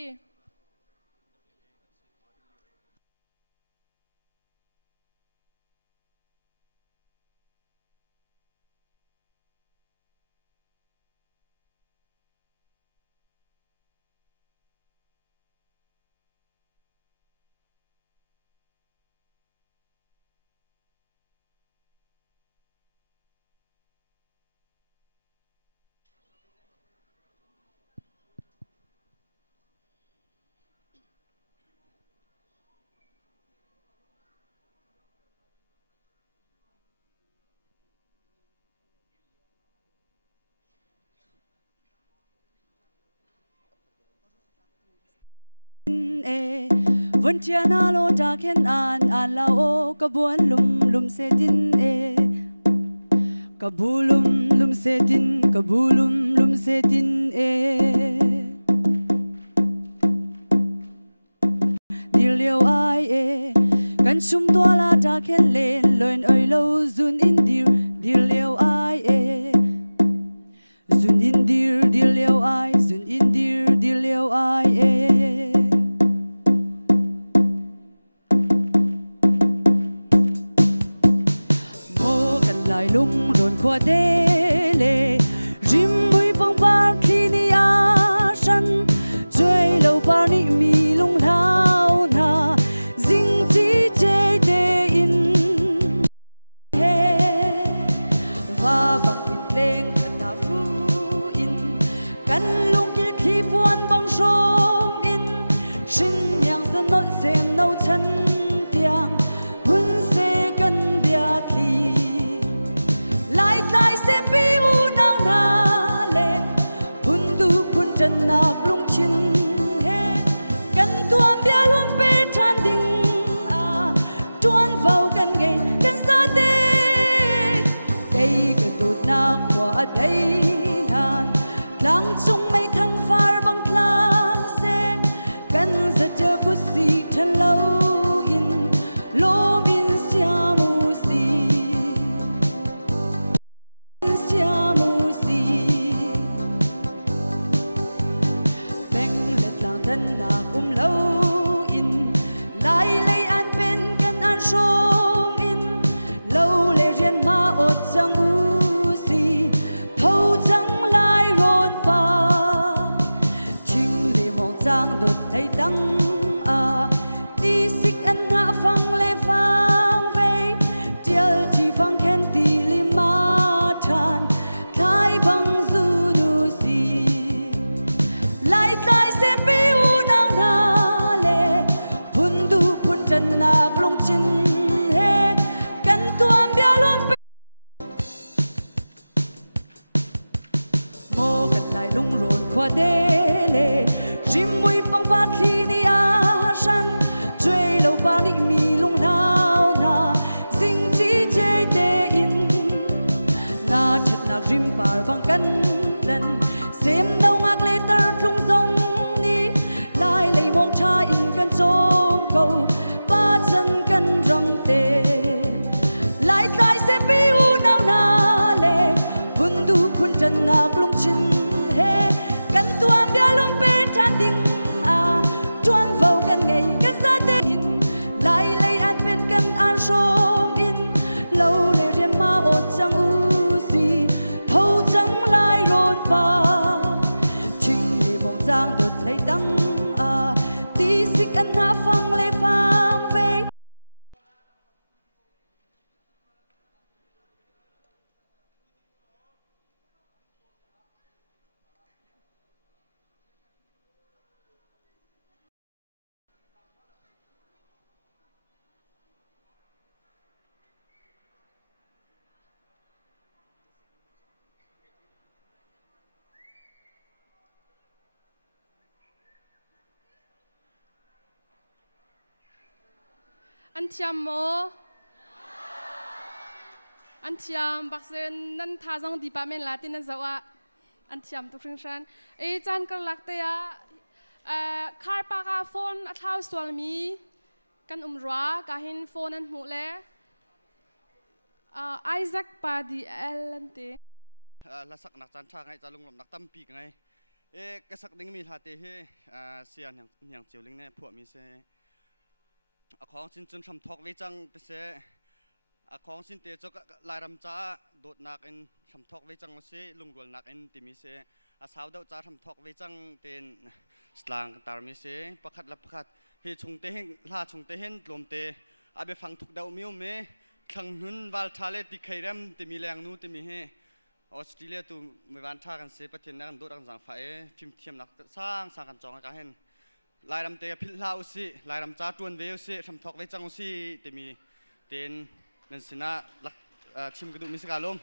Vun tia na lo da ken an la o ka buan lum se din ka bulum se din ka bulum se din dil leo ai kan sum to la da ken len loin oi lo zun in dil leo ai zun in dil leo ai zun in dil leo ai lung ron kwa de le rim mui pang par khi ni a shan chui lo par ni mi lung thao na jing chi che de in he va bang in leng khata fu in kan lung ki khi puan bang shom in shin yang san no sem no chan tiang hun se kan dia thi lai se pi u nang na le hun du kun chân nak lung chin he kan tuam bia lung pe than ding tuan vào kan nge kan sa de cây kan tut na kwa dei nan lang chung mai thang far bang klang se kan za chân na lâu in lại lấy an bên căn an sông in lâu lệ riêng ma ốt chẳng u si thâu chẳng lại rôn pa chinh lệ mong giang đột thấy đắng à đi xích ăn hạ phăng lệ phang về tiêu chỉ phăng khen tì li ma tràn thái bằng du nu si lại tai sẽ biu nang na lệ phun du phun chân nạc lung chin he căn tuam bia luôn mô gần lại lung rộn qua đê lệ rim mùi băng phát khi đi a san chơi lâu ba đi mi lung nào na dinh chỉ chơi tê in na chật na rim bar băng căn lần xem đâu ngạc lệ tơ lung rong đi lại lấy mong cha in căn trông cầu ba chân căn rầm tê lại tai sẽ biu nào na lệ phun du phun chân nạc lung chin he căn tuan bia lung pe than ding a chuan vào căn ngày căn ra tê in lại lấy an bên căn an sông in lâu lệ riêng ma ốt chẳng u si thâu chẳng lại rốt pa chinh lệ mong giang đột lấy đắng à tí xích ăn hạ phăng lệ phang về anh thiam mo anh thiam bác sĩ nan tha dòng department là tin nan zawa anh thiam tu khring san e chan kar lakte ya khar pa ka phone a thau swal mi kan umra ka hin phone an mu le Isaac pa di elante la sak nak chan tha ngai cha lung lom nak tam pi ngai e ka sak ding mi hate he sian yang chiuling ne phu mi se a khong sin chun tham thok ve chang te se a khong sin te chok lai ram cha dot nak in tham thok ve chang se lungrol nak in ti mi se a saw dau cha tham thok ve chang ten slang tar mi se pakhat la pakhat he chung te hen la chung te hen tlom te a be phang thuk dau miu me khang hun wal thale ti khairam ti mi lang nu ti mi he Australia tu me wan tha kan se pathian na kan dot ang jang fa e phim thiam nak sang kan chong ka hen lai ram te phil lau si lai ram cha tuan ve si tham thok ve chang si te mi ten nan sina lak chim gadu mi ska lom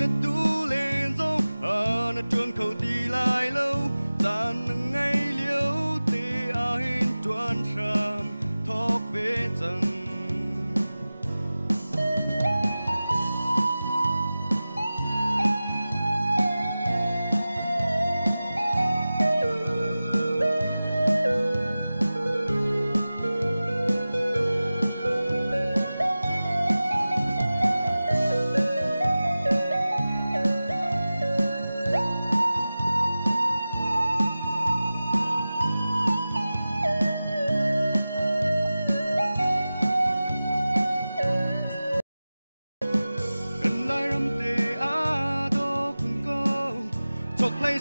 na tu lên dấu na tuôn khẩu tì lại lâu gian ngay liêu tê a hin tuan ram thok về chẳng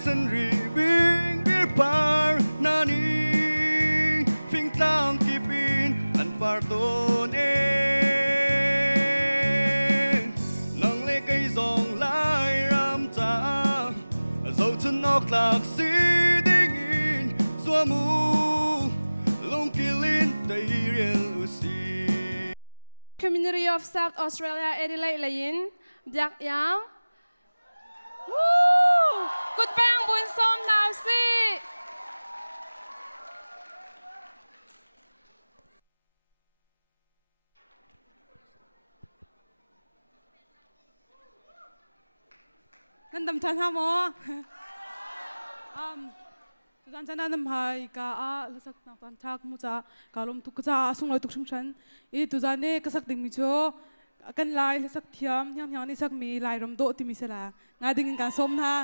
sân rì bing bir par nani phing tang kipin an par ton e nang le cây dòng lai ram cha dầu chân nóc lạc si ding in xua mu long kilin tây riel usi Community of South Australia Adelaide lain Diak yang Good bang bun som now si nan dam than ha mo Tuzan chana nam hai ka a lasak nak tan chak mu cha kalom tu ka cha sung loi tuk sung chan I tuzan ne ka sak ding mi cho kan lai lasak thiam hyang hyang ni sak mi lai ram do ti mi sala nga ding kan som ha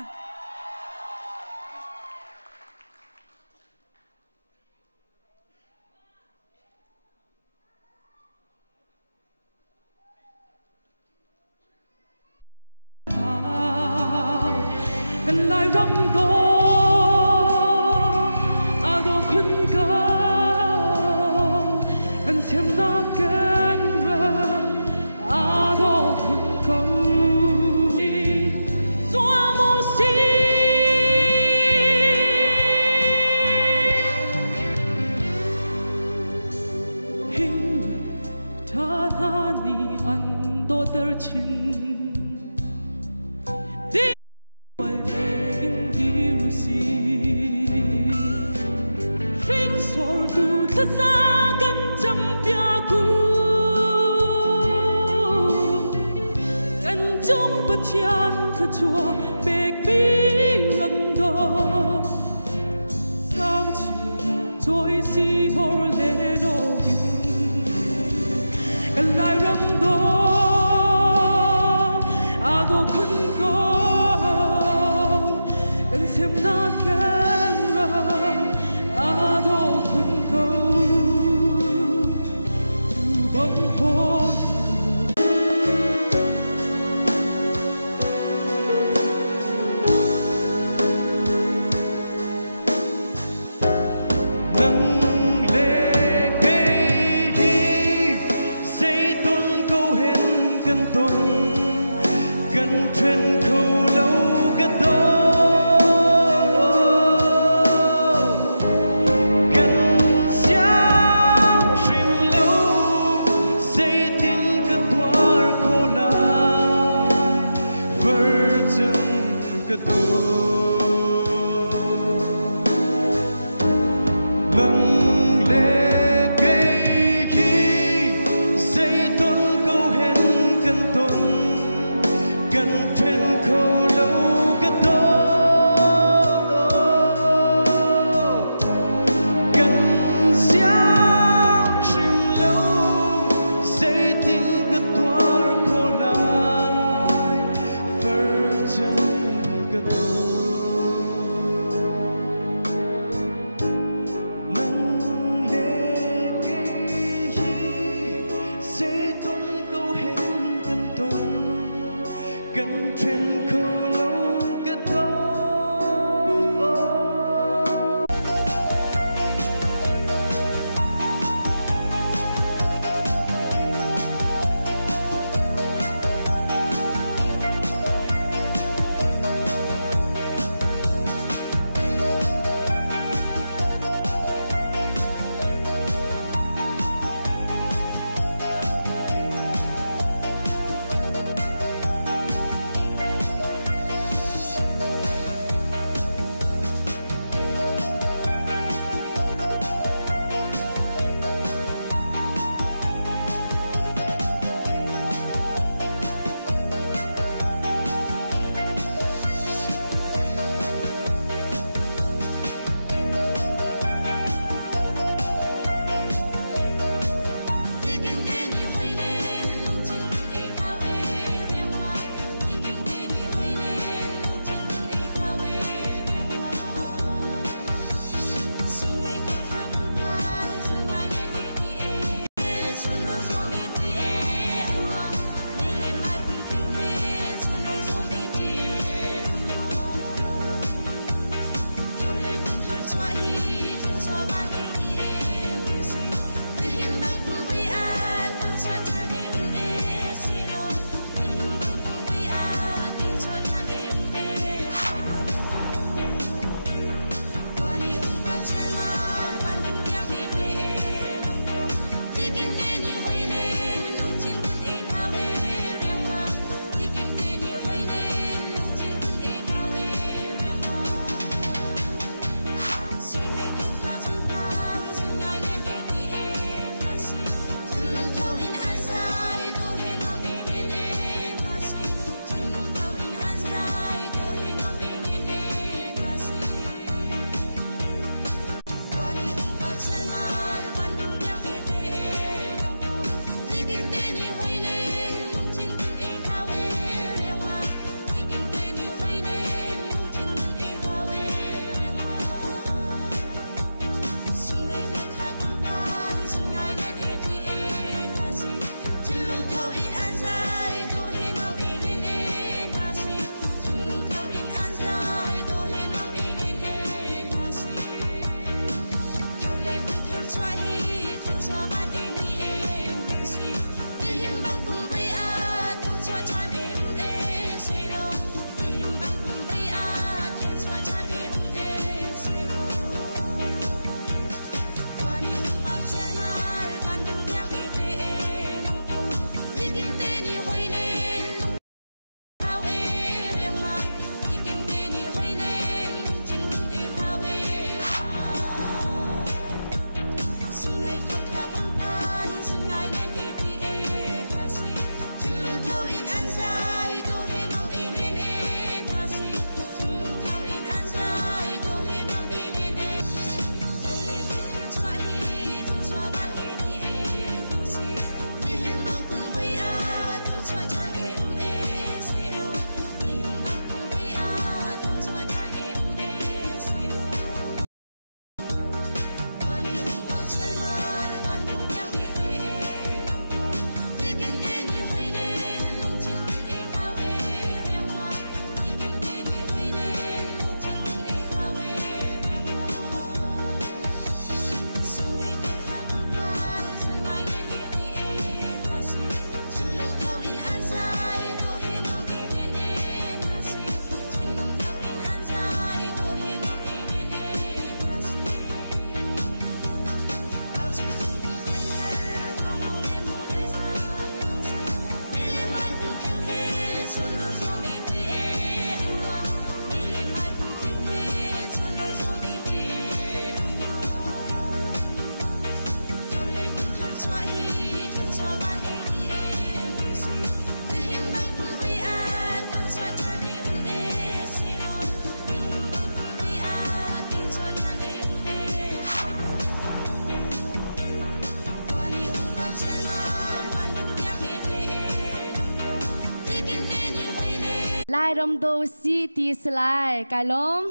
kan lai ram do ado khun ka kan sem na ken ra ado khun ko zua mo si hing ta na ni an do ter chin Thiên thật chùa big bi rầm đỏ sáng chiều trôi si hor lê nô gần lại rầm đỏ à đồ khôn có gần xem na kén ra à đồ khôn có tu bóng hồn Gần thuyền khâu lâu cái đó lai ram do si ti slai kai lom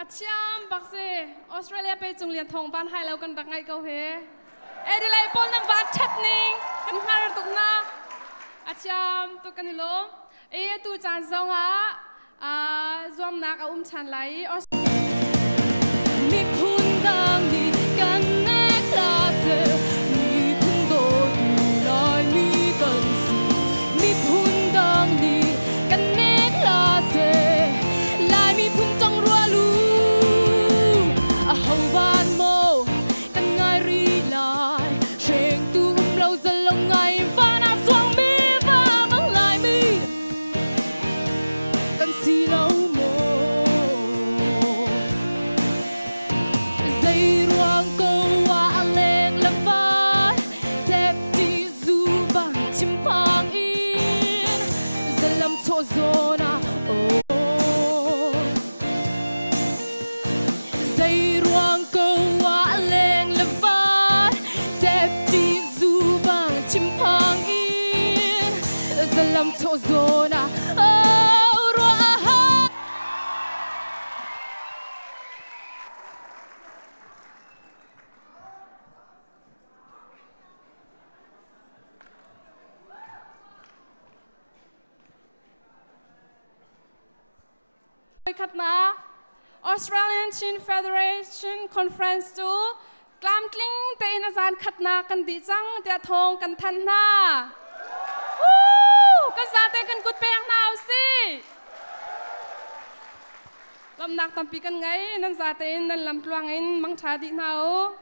Acham bakse Australia pe chung lian thong ban hai lo kan dak ngai ko he e di lai pol nam van chat ning kan har tuk na acham to kan lo e tu chan zonga zom nak chan lai mi phun dang ni kan nek la se mi phun do tu lai mi kan si mi phun dang ni kan nek la se lai mi phun tong rua lu a hau ban mo kan ngai ri lai sheng tu lâu giờ long ngai va na swang mi va mang lai mi kan si lâu mo dây ruang câu wa leng la va tep ti zu bang chim pang in zalam cho zona oh dây ruang câu wa leng la va tep ti zu bang chim pang in zalam cho zona khát na Australian Chin Federation Conference tu klam kling te in azan khát na kan di chang te thong kan than na kan za te kan kut peng nau si lam nak tampi kan ngai nan za te in nan lam tluang in mang tha di nau